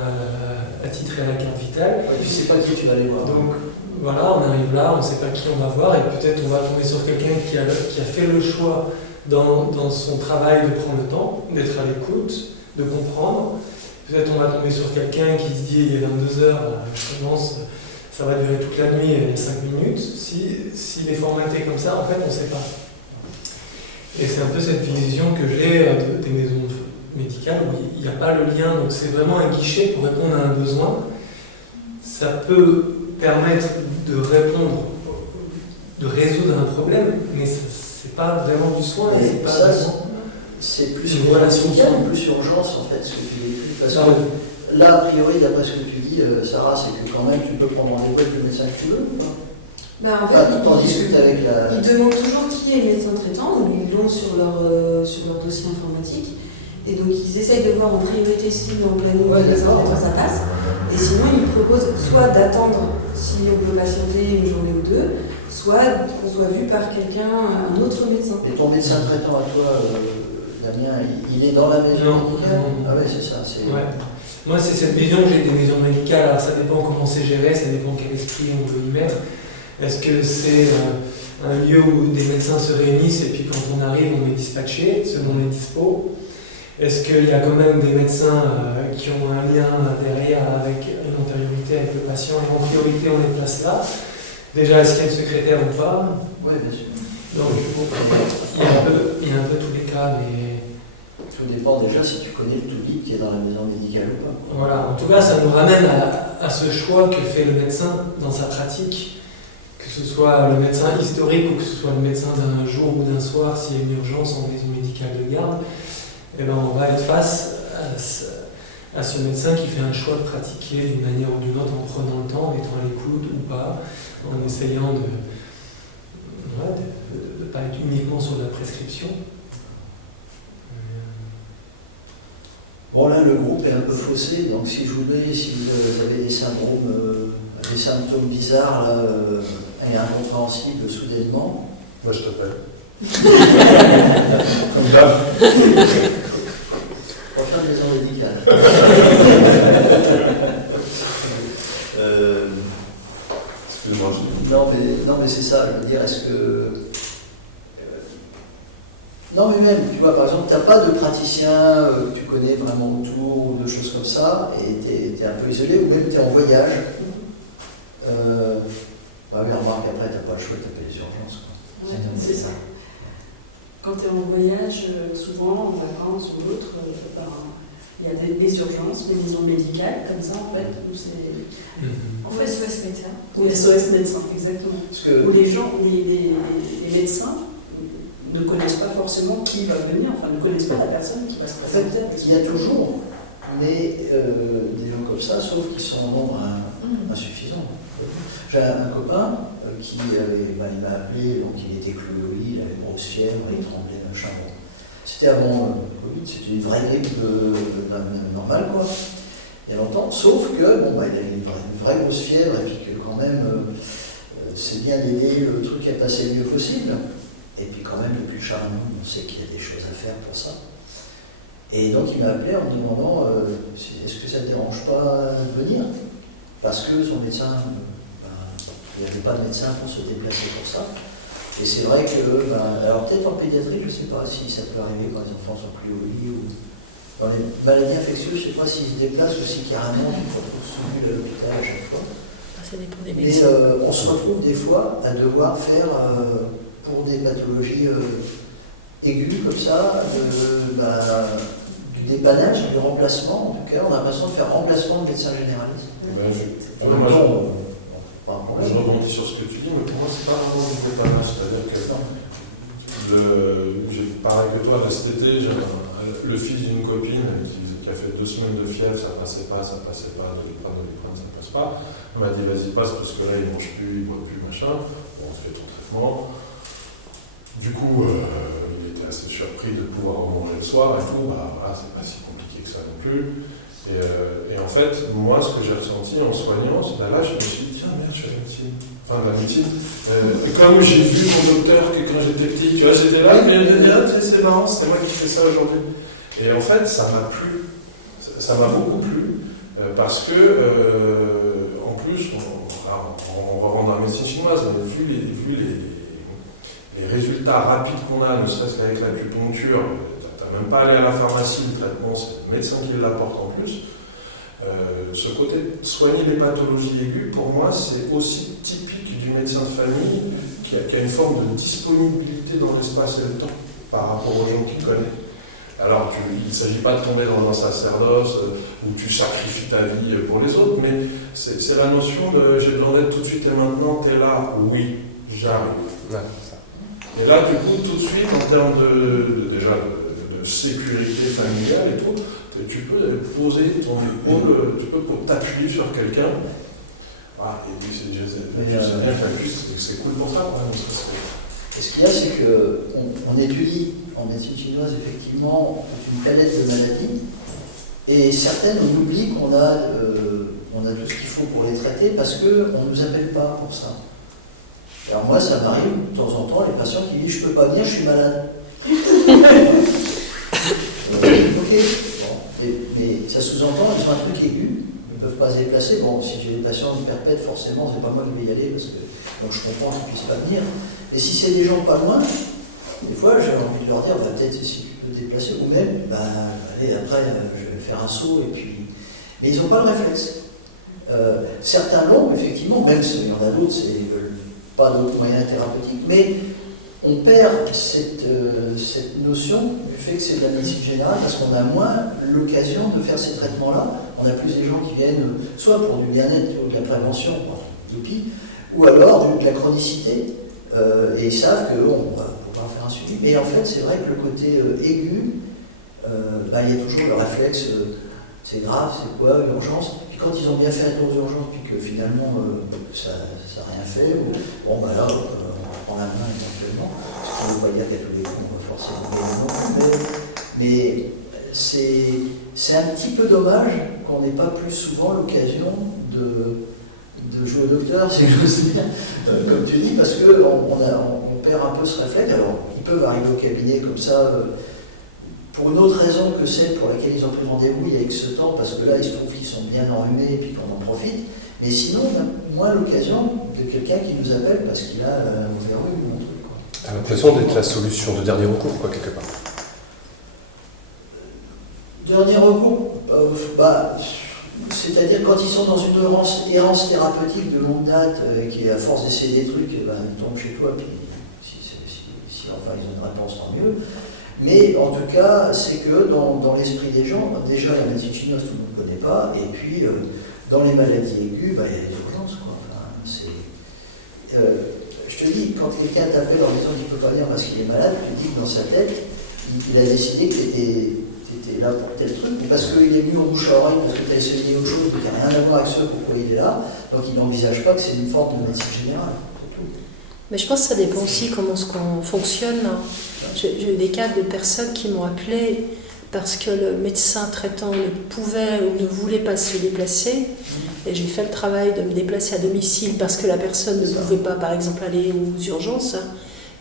attitré à la carte vitale. Tu ne sais pas qui tu vas aller voir. Donc voilà, on arrive là, on ne sait pas qui on va voir, et peut-être on va tomber sur quelqu'un qui a fait le choix dans son travail de prendre le temps, d'être à l'écoute, de comprendre. Peut-être on va tomber sur quelqu'un qui se dit il est 22h, je commence, ça va durer toute la nuit et 5 minutes. S'il est formaté comme ça, en fait, on ne sait pas. Et c'est un peu cette vision que j'ai des maisons médicales où il n'y a pas le lien, donc c'est vraiment un guichet pour répondre à un besoin. Ça peut permettre de répondre, de résoudre un problème, mais c'est pas vraiment du soin. Et c'est ça, pas c'est plus une relation plus urgence en fait, ce que tu décris. Parce que là, a priori, d'après ce que tu dis, Sarah, c'est que quand même tu peux prendre rendez-vous avec le médecin que tu veux ou pas? En fait, t'en discutes avec la. Ils demandent toujours qui est le médecin traitant, donc ils l'ont sur leur dossier informatique. Et donc ils essayent de voir en priorité si dans le planning le médecin traitant ça passe. Et sinon, ils proposent soit d'attendre si on peut patienter une journée ou deux, soit qu'on soit vu par un autre médecin. Et ton médecin traitant à toi, Damien, il est dans la maison médicale? Ah ouais, c'est ça. Ouais. Moi, c'est cette vision que j'ai des maisons médicales. Alors, ça dépend comment c'est géré, ça dépend quel esprit on veut y mettre. Est-ce que c'est un lieu où des médecins se réunissent et puis quand on arrive, on est dispatché selon les dispos? Est-ce qu'il y a quand même des médecins qui ont un lien derrière avec une antériorité avec le patient et en priorité on les place là? Déjà, est-ce qu'il y a une secrétaire ou pas? Oui, bien sûr. Donc, il y a un peu tous les cas, mais... Tout dépend déjà si tu connais le tout-bit qui est dans la maison médicale ou pas. Voilà, en tout cas, ça nous ramène à ce choix que fait le médecin dans sa pratique, que ce soit le médecin historique ou que ce soit le médecin d'un jour ou d'un soir, s'il y a une urgence en maison médicale de garde, eh ben, on va être face à ce médecin qui fait un choix de pratiquer d'une manière ou d'une autre en prenant le temps, en étant à l'écoute ou pas, en essayant de ne pas être uniquement sur la prescription. Bon, là, le groupe est un peu faussé, donc si je vous dis, si vous avez des symptômes bizarres là, et incompréhensibles soudainement. Moi, je t'appelle. Comme d'hab. Prochaine maison médicale. Excuse-moi. Non, mais c'est ça, je veux dire, est-ce que. Non, mais même, tu vois, par exemple, tu n'as pas de praticien que tu connais vraiment autour ou de choses comme ça, et tu es un peu isolé, ou même tu es en voyage. Mais remarque, après, tu n'as pas le choix de taper les urgences. Ouais, c'est ça. Quand tu es en voyage, souvent en vacances ou autre, il y a des urgences, des maisons médicales, comme ça en fait, où c'est. En fait, SOS médecin. Ou SOS médecin, exactement. Où les gens, les médecins ne connaissent pas forcément qui va venir, enfin ne connaissent pas la personne qui va se présenter. Il y a toujours, mais des gens comme ça, sauf qu'ils sont en nombre insuffisant. J'ai un copain qui il m'a appelé, donc il était cloué au lit, il avait une grosse fièvre, il tremblait, machin. Bon. C'était avant le Covid, c'était une vraie grippe normale, quoi, il y a longtemps, sauf que, bon, il avait une vraie grosse fièvre, et puis que quand même, c'est bien d'aider le truc à passer le mieux possible. Et puis quand même, depuis le Charlemagne, on sait qu'il y a des choses à faire pour ça. Et donc il m'a appelé en me demandant est-ce que ça ne te dérange pas de venir? Parce que son médecin, il n'y avait pas de médecin pour se déplacer pour ça. Et c'est vrai que, alors peut-être en pédiatrie, je ne sais pas si ça peut arriver quand les enfants sont plus au lit, ou dans les maladies infectieuses, je ne sais pas s'ils se déplacent ou si carrément ils se retrouvent soumis à l'hôpital à chaque fois. Ça dépend des Mais médecins. on se retrouve des fois à devoir faire, pour des pathologies aiguës comme ça, du dépannage, du remplacement. En tout cas, on a l'impression de faire remplacement de médecin généraliste. Je rebondis sur ce que tu dis, mais pour moi, c'est pas vraiment du dépannage. C'est-à-dire que j'ai pareil que toi, cet été, j'ai le fils d'une copine qui a fait 2 semaines de fièvre, ça passait pas, ça passe pas, on m'a dit vas-y passe parce que là il mange plus, il boit plus, machin. Bon, on fait ton traitement. Du coup, il était assez surpris de pouvoir en manger le soir et tout. Voilà, c'est pas si compliqué que ça non plus. Et en fait, moi, ce que j'ai ressenti en soignant, là, je me suis dit, tiens, merde, je fais la médecine. Enfin, la médecine. Comme j'ai vu mon docteur que quand j'étais petit, tu vois, j'étais là, mais c'est marrant, c'est moi qui fais ça aujourd'hui. Et en fait, ça m'a plu. Ça m'a beaucoup plu. Parce que, en plus, on va rendre la médecine chinoise, mais vu les résultats rapides qu'on a, ne serait-ce qu'avec l'acupuncture, t'as même pas allé à la pharmacie, le traitement, c'est le médecin qui l'apporte en plus. Ce côté de soigner les pathologies aiguës, pour moi, c'est aussi typique du médecin de famille qui a une forme de disponibilité dans l'espace et le temps par rapport aux gens qu'il connaît. Alors, il ne s'agit pas de tomber dans un sacerdoce où tu sacrifies ta vie pour les autres, mais c'est la notion de j'ai besoin d'être tout de suite et maintenant, t'es là, oui, j'arrive. Ouais. Et là, du coup, tout de suite, en termes de sécurité familiale et tout, tu peux poser ton épaule, tu peux t'appuyer sur quelqu'un. Ah, et puis c'est bien que c'est cool pour ça. Et ce qu'il y a, c'est qu'on étudie en médecine chinoise effectivement une palette de maladies, et certaines, on oublie qu'on a tout ce qu'il faut pour les traiter parce qu'on ne nous appelle pas pour ça. Alors moi, ça m'arrive de temps en temps, les patients qui disent « je ne peux pas venir, je suis malade ». Ok, bon. Mais ça sous-entend, ils ont un truc aigu, ils ne peuvent pas se déplacer. Bon, si j'ai des patients hyperpètes, forcément, c'est pas moi qui vais y aller, parce que donc je comprends qu'ils ne puissent pas venir. Et si c'est des gens pas loin, des fois, j'ai envie de leur dire, peut-être si tu peux te déplacer, ou même, allez, après, je vais faire un saut, et puis... Mais ils n'ont pas le réflexe. Certains l'ont, effectivement, même s'il y en a d'autres, c'est pas d'autres moyens thérapeutiques, mais on perd cette notion du fait que c'est de la médecine générale, parce qu'on a moins l'occasion de faire ces traitements-là. On a plus des gens qui viennent, soit pour du bien-être ou de la prévention, youpi, ou alors de la chronicité, et ils savent qu'on va pouvoir faire un suivi. Mais en fait, c'est vrai que le côté aigu, il y a toujours le réflexe, c'est grave, c'est quoi, l'urgence. Puis quand ils ont bien fait un tour d'urgence, puis que finalement ça n'a rien fait, bon là, on prend la main éventuellement, parce qu'on ne veut pas dire qu'à tous les coups, on va forcément mais c'est un petit peu dommage qu'on n'ait pas plus souvent l'occasion de jouer au docteur, si j'ose dire, comme tu dis, parce qu'on perd un peu ce réflexe. Alors, ils peuvent arriver au cabinet comme ça, pour une autre raison que celle pour laquelle ils ont pris rendez-vous il y a X temps, parce que là, il se trouve qu'ils sont bien enrhumés et puis qu'on en profite. Mais sinon, on a moins l'occasion de quelqu'un qui nous appelle parce qu'il a un verrou ou un truc. T'as l'impression d'être la solution de dernier recours, quoi, quelque part. Dernier recours C'est-à-dire quand ils sont dans une errance thérapeutique de longue date, qui à force d'essayer des trucs, ils tombent chez toi, puis si enfin ils ont une réponse réponse, tant mieux. Mais en tout cas, c'est que dans l'esprit des gens, déjà la médecine chinoise, tout le monde ne connaît pas, et puis dans les maladies aiguës, il y a les urgences, quoi. Enfin, je te dis, quand quelqu'un t'appelle en disant qu'il ne peut pas venir parce qu'il est malade, tu te dis que dans sa tête, il a décidé que tu étais là pour tel truc, ou parce qu'il est venu au bouche à oreille, parce que tu as essayé autre chose, qui n'a rien à voir avec ce pourquoi il est là, donc il n'envisage pas que c'est une forme de médecine générale. C'est tout. Mais je pense que ça dépend aussi comment on fonctionne. J'ai eu des cas de personnes qui m'ont appelé parce que le médecin traitant ne pouvait ou ne voulait pas se déplacer. Et j'ai fait le travail de me déplacer à domicile parce que la personne ne pouvait pas, par exemple, aller aux urgences.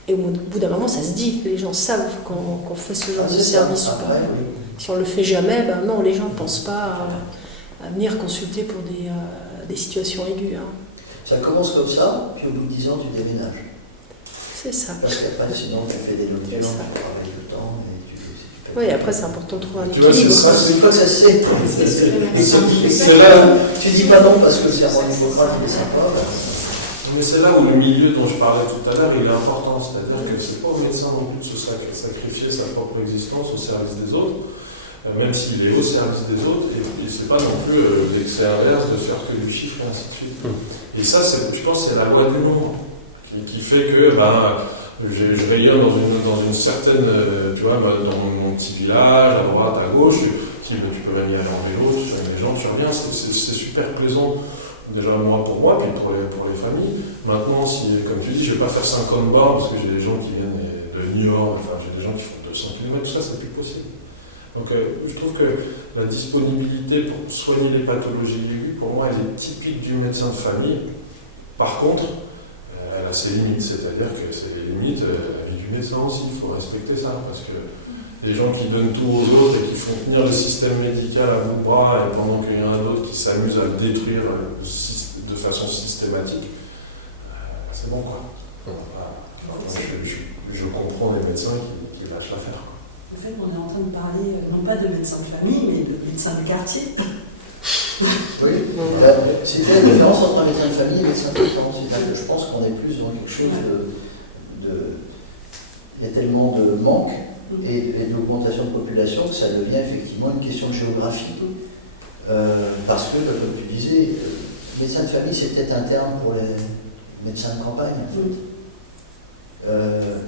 Et au bout d'un moment, ça se dit. Les gens savent qu'on fait ce genre de service ou pas. Oui. Si on ne le fait jamais, ben non, les gens ne pensent pas à venir consulter pour des situations aiguës. Ça commence comme ça, puis au bout de 10 ans, tu déménages. C'est ça. Parce qu'après, sinon, tu fais des nocturnes, tu travailles tout le temps. Oui, après, c'est important de trouver un Tu vois, équilibre. C'est une fois que ça se sait. C'est là. Tu dis pas non parce que c'est un Hippocrate qui est sympa. Mais c'est là où le milieu dont je parlais tout à l'heure, il est important. C'est-à-dire que c'est pas au médecin non plus de se sacrifier sa propre existence au service des autres, même s'il est au service des autres, et c'est pas non plus l'excès inverse de faire que du chiffre et ainsi de suite. Et ça, je pense que c'est la loi du monde qui fait que je rayonne dans une certaine, tu vois, dans mon petit village, à droite, à gauche, tu peux même y aller en vélo, tu vois, les gens, tu reviens, c'est super plaisant. Déjà pour moi, puis pour les familles. Maintenant, comme tu dis, je ne vais pas faire 50 bars parce que j'ai des gens qui viennent de New York, enfin j'ai des gens qui font 200 km, tout ça, c'est plus possible. Donc je trouve que la disponibilité pour soigner les pathologies aiguës, pour moi, elle est typique du médecin de famille. Par contre, elle a ses limites, c'est-à-dire que c'est les limites la vie du médecin aussi, il faut respecter ça, parce que les gens qui donnent tout aux autres et qui font tenir le système médical à bout de bras, et pendant qu'il y en a d'autres qui s'amusent à le détruire de façon systématique, c'est bon, quoi. Je comprends les médecins qui lâchent l'affaire. En fait, on est en train de parler, non pas de médecin de famille, mais de médecin de quartier. Oui, c'est la différence entre un médecin de famille et un médecin de traitant. C'est-à-dire que je pense qu'on est plus dans quelque chose il y a tellement de manque et d'augmentation de population que ça devient effectivement une question de géographie. Parce que, comme tu disais, médecin de famille, c'est peut-être un terme pour les médecins de campagne, en fait.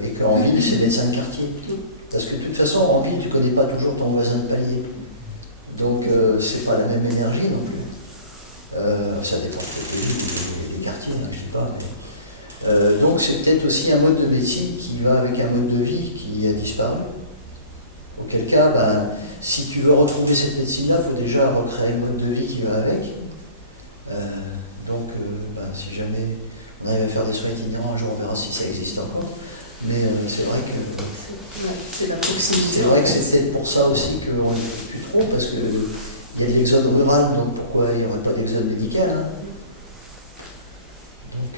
Et qu'en ville, c'est médecin de quartier. Parce que de toute façon, en ville, tu ne connais pas toujours ton voisin de palier. Donc, c'est pas la même énergie non plus. Ça dépend des quartiers, je ne sais pas. Mais, donc, c'est peut-être aussi un mode de médecine qui va avec un mode de vie qui a disparu. Auquel cas, si tu veux retrouver cette médecine-là, il faut déjà recréer un mode de vie qui va avec. Donc, si jamais on arrive à faire des soins itinérants, un jour on verra si ça existe encore. Mais c'est vrai que c'est la proximité. C'est vrai que c'est peut-être pour ça aussi qu'on ne fait plus trop, parce qu'il y a de l'exode rural, donc pourquoi il n'y aurait pas d'exode médical, hein. Donc,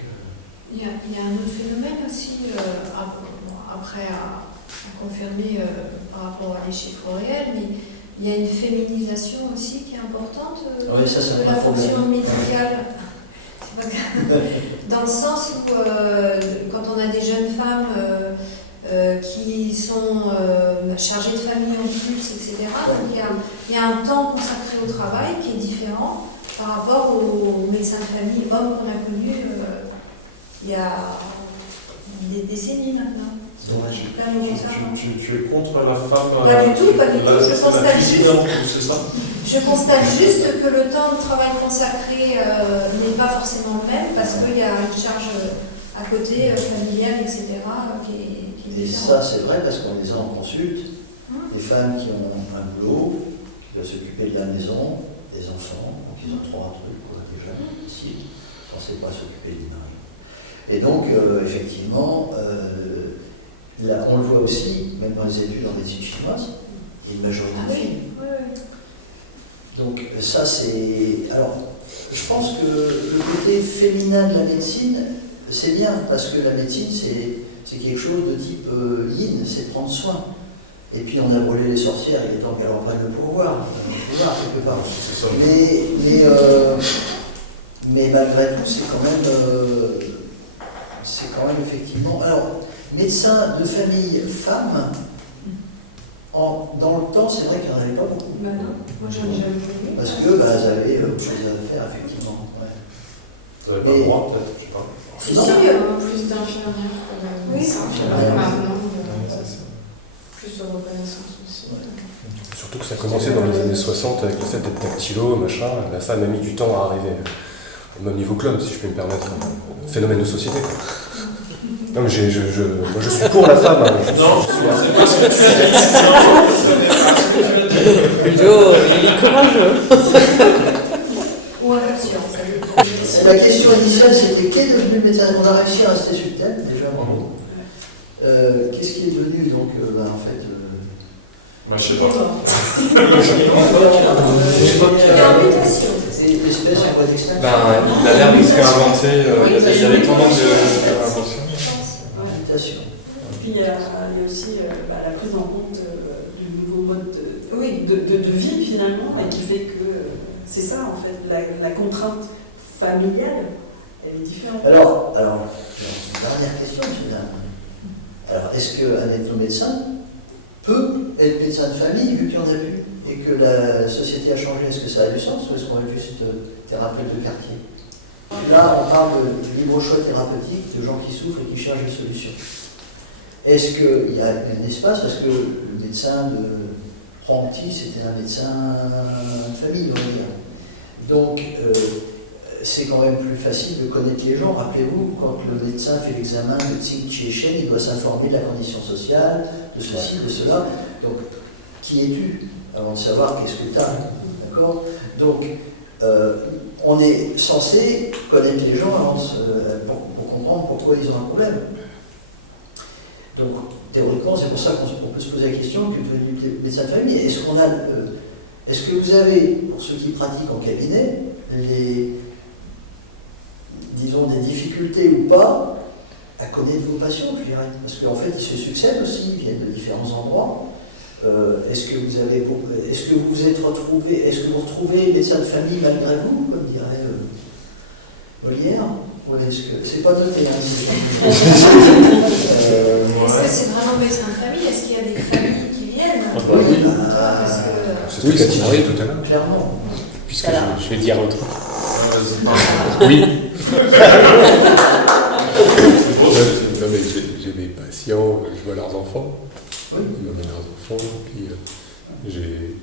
il y a un autre phénomène aussi, après à confirmer par rapport à les chiffres réels, mais il y a une féminisation aussi qui est importante oui, ça, de la fonction médicale. Dans le sens où quand on a des jeunes femmes qui sont chargées de famille en plus, etc., donc il y a un temps consacré au travail qui est différent par rapport aux médecins de famille hommes qu'on a connus il y a des décennies maintenant. Donc, tu es contre la femme? Pas du tout, pas du tout. Je C'est ça. Je constate juste que le temps de travail consacré n'est pas forcément le même parce qu'il y a une charge à côté, familiale, etc. qui est et différente. ça, c'est vrai parce qu'on les a en consulte. Des femmes qui ont un boulot, qui doivent s'occuper de la maison, des enfants, donc ils ont 3 trucs, déjà, ici, censés pas s'occuper du mari. Et donc, effectivement, là, on le voit aussi, même dans les études en médecine chinoise, il y a une majorité de filles. Donc ça c'est... Alors, je pense que le côté féminin de la médecine, c'est bien, parce que la médecine c'est quelque chose de type yin, c'est prendre soin. Et puis on a brûlé les sorcières, il est temps qu'elles reprennent le pouvoir quelque part. Mais malgré tout, c'est quand même effectivement... Alors, médecins de famille femmes, dans le temps, c'est vrai qu'il n'y en avait pas beaucoup. Bah non, moi j'en ai jamais vu. Parce que elles avaient autre chose à faire, effectivement. Ouais. Vous n'avez pas le droit, peut-être, je sais pas. Si, Non. si, il y a plus d'infirmières que de Oui, médecins. infirmières. Maintenant, c'est ça. plus de reconnaissance aussi. Surtout que ça a commencé dans les années 60 avec le fait d'être dactylo, machin. La femme a mis du temps à arriver au même niveau que l'homme, si je peux me permettre. Phénomène de société, quoi. Non, mais moi, je suis pour la femme. Hein. Non, c'est pas ce que tu as dit. Ce n'est pas ce que tu as dit. Plutôt, il est courageux. Ou inversion, ça veut La question initiale, c'était qu'est devenu le médecin? On a réussi à rester sur le thème, déjà, bravo. Qu'est-ce qui est devenu, donc, en fait Moi, je sais pas. Il y a une mutation. L'espèce en voie d'extinction. Il a l'air de se réinventer, il y a les tendances de réinvention. Mutation. Puis il y a aussi la prise en compte du nouveau mode de vie finalement, et qui fait que c'est ça en fait, la contrainte familiale, elle est différente. Alors, dernière question, finalement. Alors, est-ce qu'un ethnomédecin peut être médecin de famille, vu qu'il y en a plus, et que la société a changé? Est-ce que ça a du sens, ou est-ce qu'on est juste thérapeute de quartier? Là, on parle de libre choix thérapeutique, de gens qui souffrent et qui cherchent des solutions. Est-ce qu'il y a un espace, parce que le médecin de Pranti, c'était un médecin de famille, on va dire. Donc, c'est quand même plus facile de connaître les gens. Rappelez-vous, quand le médecin fait l'examen de Tsing-Tché-Shen, il doit s'informer de la condition sociale, de ceci, de cela. Donc, qui es-tu avant de savoir qu'est-ce que tu as? D'accord? Donc, on est censé connaître les gens avant pour comprendre pourquoi ils ont un problème. Donc, théoriquement, c'est pour ça qu'on peut se poser la question que devenu médecin de famille. Est-ce que vous avez, pour ceux qui pratiquent en cabinet, disons des difficultés ou pas à connaître vos patients, je dirais? Parce qu'en fait, ils se succèdent aussi, ils viennent de différents endroits. Est-ce que vous vous êtes retrouvé, est-ce que vous retrouvez médecin de famille malgré vous, comme dirait Molière? Ou est-ce que c'est pas noté, hein, Est-ce que c'est vraiment médecin de famille? Est-ce qu'il y a des familles qui viennent? Oui, Parce que, C'est ce qu'il a dit tout à l'heure. clairement. Puisque je vais dire un truc. Oui. Non, mais j'ai des patients, je vois leurs enfants, Oui. ils m'amènent leurs enfants, puis j'ai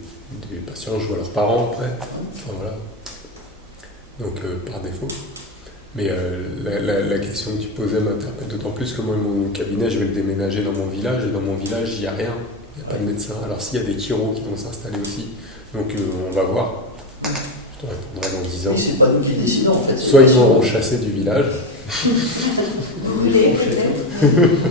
des patients, je vois leurs parents après, enfin voilà. Donc par défaut. Mais la question que tu posais m'interpelle d'autant plus que moi, mon cabinet, je vais le déménager dans mon village, et dans mon village, il n'y a rien, il n'y a pas de médecin. Alors s'il y a des chiro qui vont s'installer aussi, donc on va voir. Je te répondrai dans 10 ans. Et c'est pas nous qui décidons, en fait. Soit ils vont chasser du village. brûler peut-être.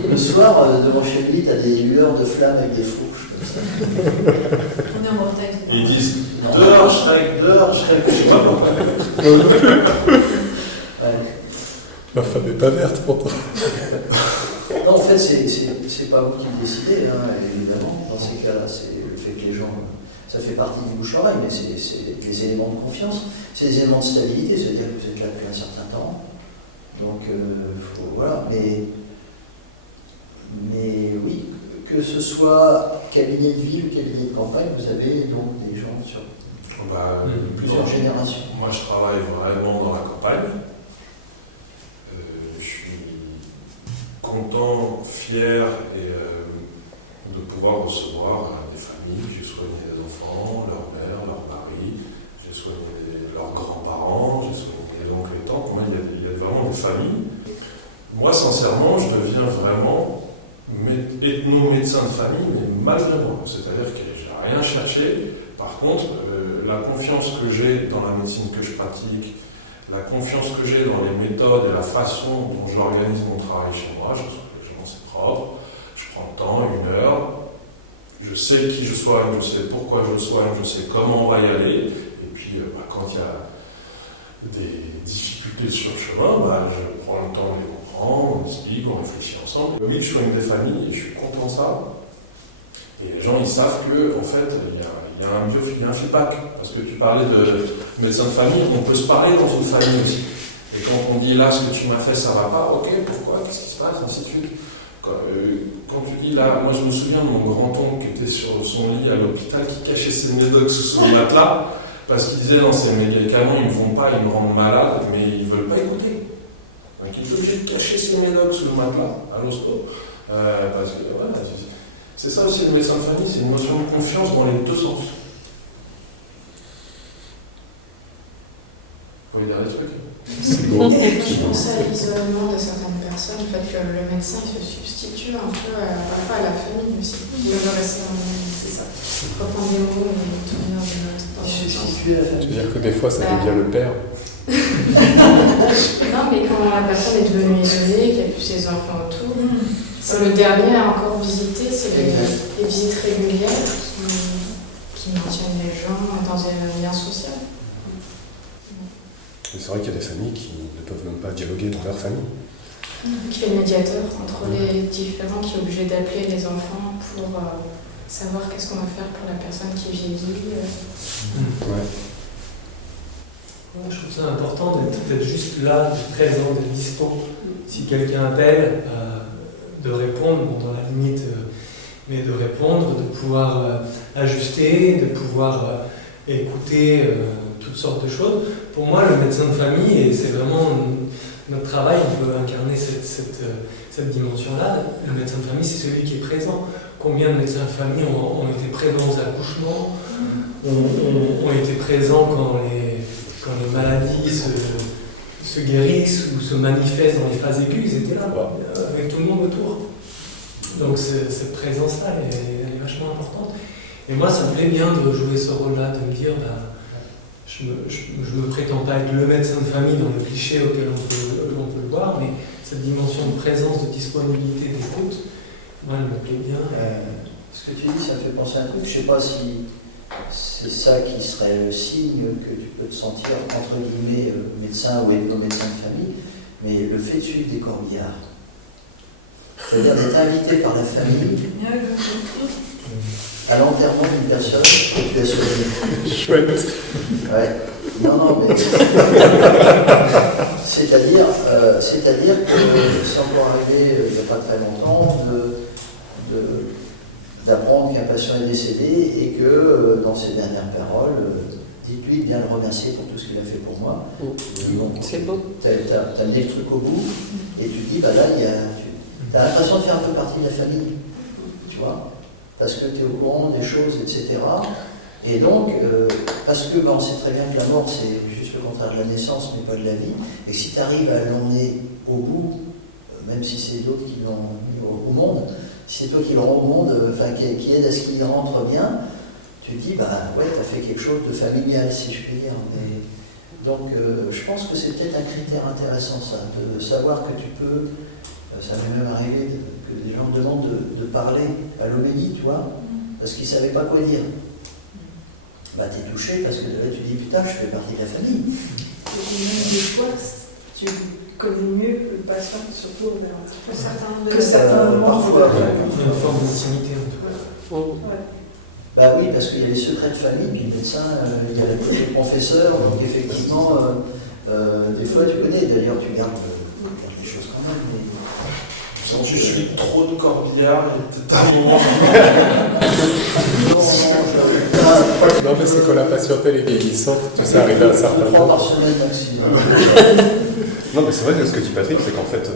Le soir, devant chez lui, t'as des lueurs de flammes avec des fourches. On est en Bretagne. Et ils disent dehors, Shrek, je sais pas pourquoi. Ouais. Ma femme n'est pas verte pourtant. Non, en fait, c'est pas vous qui le décidez, hein, évidemment. Dans ces cas-là, c'est le fait que les gens. Ça fait partie du bouche-oreille, mais c'est des éléments de confiance. C'est des éléments de stabilité, c'est-à-dire que vous êtes là depuis un certain temps. Donc, voilà. Mais oui, que ce soit cabinet de ville ou cabinet de campagne, vous avez donc des gens sur plusieurs générations. Moi, je travaille vraiment dans la campagne. Je suis content, fier de pouvoir recevoir des familles. J'ai soigné des enfants, leur mère, leur mari, j'ai soigné leurs grands-parents, j'ai soigné les oncles et tantes. Moi, il y a vraiment des familles. Moi, sincèrement, je deviens vraiment ethno-médecin de famille, mais malgré moi. C'est-à-dire que j'ai rien cherché. Par contre, la confiance que j'ai dans la médecine que je pratique, la confiance que j'ai dans les méthodes et la façon dont j'organise mon travail chez moi, je trouve que les gens c'est propre, je prends le temps, 1 heure, je sais qui je soigne, je sais pourquoi je soigne, je sais comment on va y aller, et puis quand il y a des difficultés sur le chemin, je prends le temps de les comprendre, on explique, on réfléchit ensemble. Oui, je soigne des familles et je suis content de ça. Et les gens, ils savent qu'en fait, il y a un feedback. Parce que tu parlais de médecin de famille, on peut se parler dans une famille aussi. Et quand on dit là, ce que tu m'as fait, ça va pas, ok, pourquoi, qu'est-ce qui se passe, ainsi de suite. Quand tu dis là, moi je me souviens de mon grand-oncle qui était sur son lit à l'hôpital, qui cachait ses médocs sous son matelas, parce qu'il disait non, ces médicaments ils me vont pas, ils me rendent malade, mais ils veulent pas écouter. Donc il est obligé de cacher ses médocs sous le matelas à l'hosto. Parce que voilà, c'est ça aussi le médecin de famille, c'est une notion de confiance dans les deux sens. Vous voyez derrière les trucs. C'est beau. Je pense à l'isolement de certaines personnes, le fait que le médecin il se substitue un peu parfois à la famille aussi. Il veut rester c'est ça. Reprendre des mots et tourner dans une autre. Substituer la famille. Tu veux dire que des fois ça devient le père. Non, mais quand la personne est devenue isolée, qu'il n'y a plus ses enfants autour, c'est le dernier à encore visiter, c'est les visites régulières qui maintiennent les gens dans un lien social. Mais c'est vrai qu'il y a des familles qui ne peuvent même pas dialoguer dans leur famille. Qui fait le médiateur entre les différents, qui est obligé d'appeler les enfants pour savoir qu'est-ce qu'on va faire pour la personne qui vieillit. Ouais. Ouais, je trouve ça important d'être juste là, d'être présent, d'être dispo. Si quelqu'un appelle, de répondre, bon, dans la limite, mais de répondre, de pouvoir ajuster, de pouvoir écouter toutes sortes de choses. Pour moi, le médecin de famille, et c'est vraiment notre travail, on peut incarner cette dimension-là. Le médecin de famille, c'est celui qui est présent. Combien de médecins de famille ont été présents aux accouchements, ont été présents quand les maladies se guérissent ou se manifestent dans les phases aiguës, ils étaient là, avec tout le monde autour. Donc cette présence-là, elle est vachement importante. Et moi, ça me plaît bien de jouer ce rôle-là, de me dire, je me prétends pas être le médecin de famille dans le cliché auquel on peut le voir, mais cette dimension de présence, de disponibilité, d'écoute, moi, elle me plaît bien. Ce que tu dis, ça me fait penser à un truc. Je sais pas si c'est ça qui serait le signe que tu peux te sentir, entre guillemets, médecin ou ethno-médecin de famille, mais le fait de suivre des corbillards. C'est-à-dire d'être invité par la famille à l'enterrement d'une personne que tu as soignée. Chouette. Ouais. Non, mais. C'est-à-dire que c'est encore arrivé il n'y a pas très longtemps d'apprendre qu'un patient est décédé et que dans ses dernières paroles, dites-lui de bien le remercier pour tout ce qu'il a fait pour moi. C'est beau. Tu as amené le truc au bout et tu dis, bah là, tu as l'impression de faire un peu partie de la famille, tu vois, parce que tu es au courant des choses, etc. Et donc, parce que on sait très bien que la mort, c'est juste le contraire de la naissance, mais pas de la vie, et si tu arrives à l'emmener au bout, même si c'est d'autres qui l'ont mis au monde, si c'est toi qui le rends au monde, qui aide à ce qu'il rentre bien, tu te dis, bah ouais, tu as fait quelque chose de familial, si je puis dire. Mais, donc, je pense que c'est peut-être un critère intéressant, ça, de savoir que tu peux, ça m'est même arrivé que des gens te demandent de parler à l'homélie, tu vois, parce qu'ils ne savaient pas quoi dire. Bah, tu es touché parce que là, tu dis, putain, je fais partie de la famille. Et même des fois, tu connais mieux le patient, surtout que certains moments. Parfois, Il y a une forme d'intimité en tout cas. Ouais. Bah oui, parce qu'il y a les secrets de famille, puis le médecin, il y a le côté professeur, donc effectivement, des fois tu connais, d'ailleurs tu gardes des choses quand même. Mais... Quand tu suis trop de corbillards, il y a peut-être un moment. Non, mais c'est quand la patiente elle est vieillissante, tu sais, arriver à un certain temps. 3 par semaine maximum. Non, mais c'est vrai que ce que dit Patrick, c'est qu'en fait,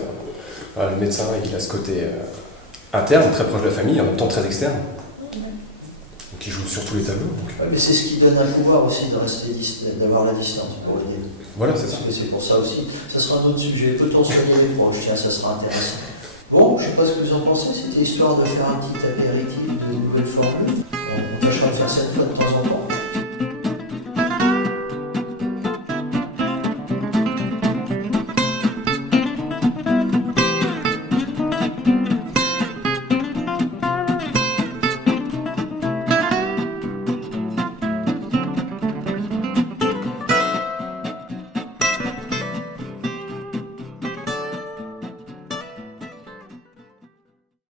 le médecin, il a ce côté interne, très proche de la famille, en même temps très externe. Donc il joue sur tous les tableaux. Ouais, mais c'est ce qui donne un pouvoir aussi de rester d'avoir la distance, pour le dire. Voilà, c'est ça. C'est pour ça aussi. Ça sera un autre sujet. Peut-on soigner les proches? Tiens, ça sera intéressant. Bon, je ne sais pas ce que vous en pensez. C'était histoire de faire un petit apéritif de nouvelles formules. On tâchera de faire cette fois de temps en temps.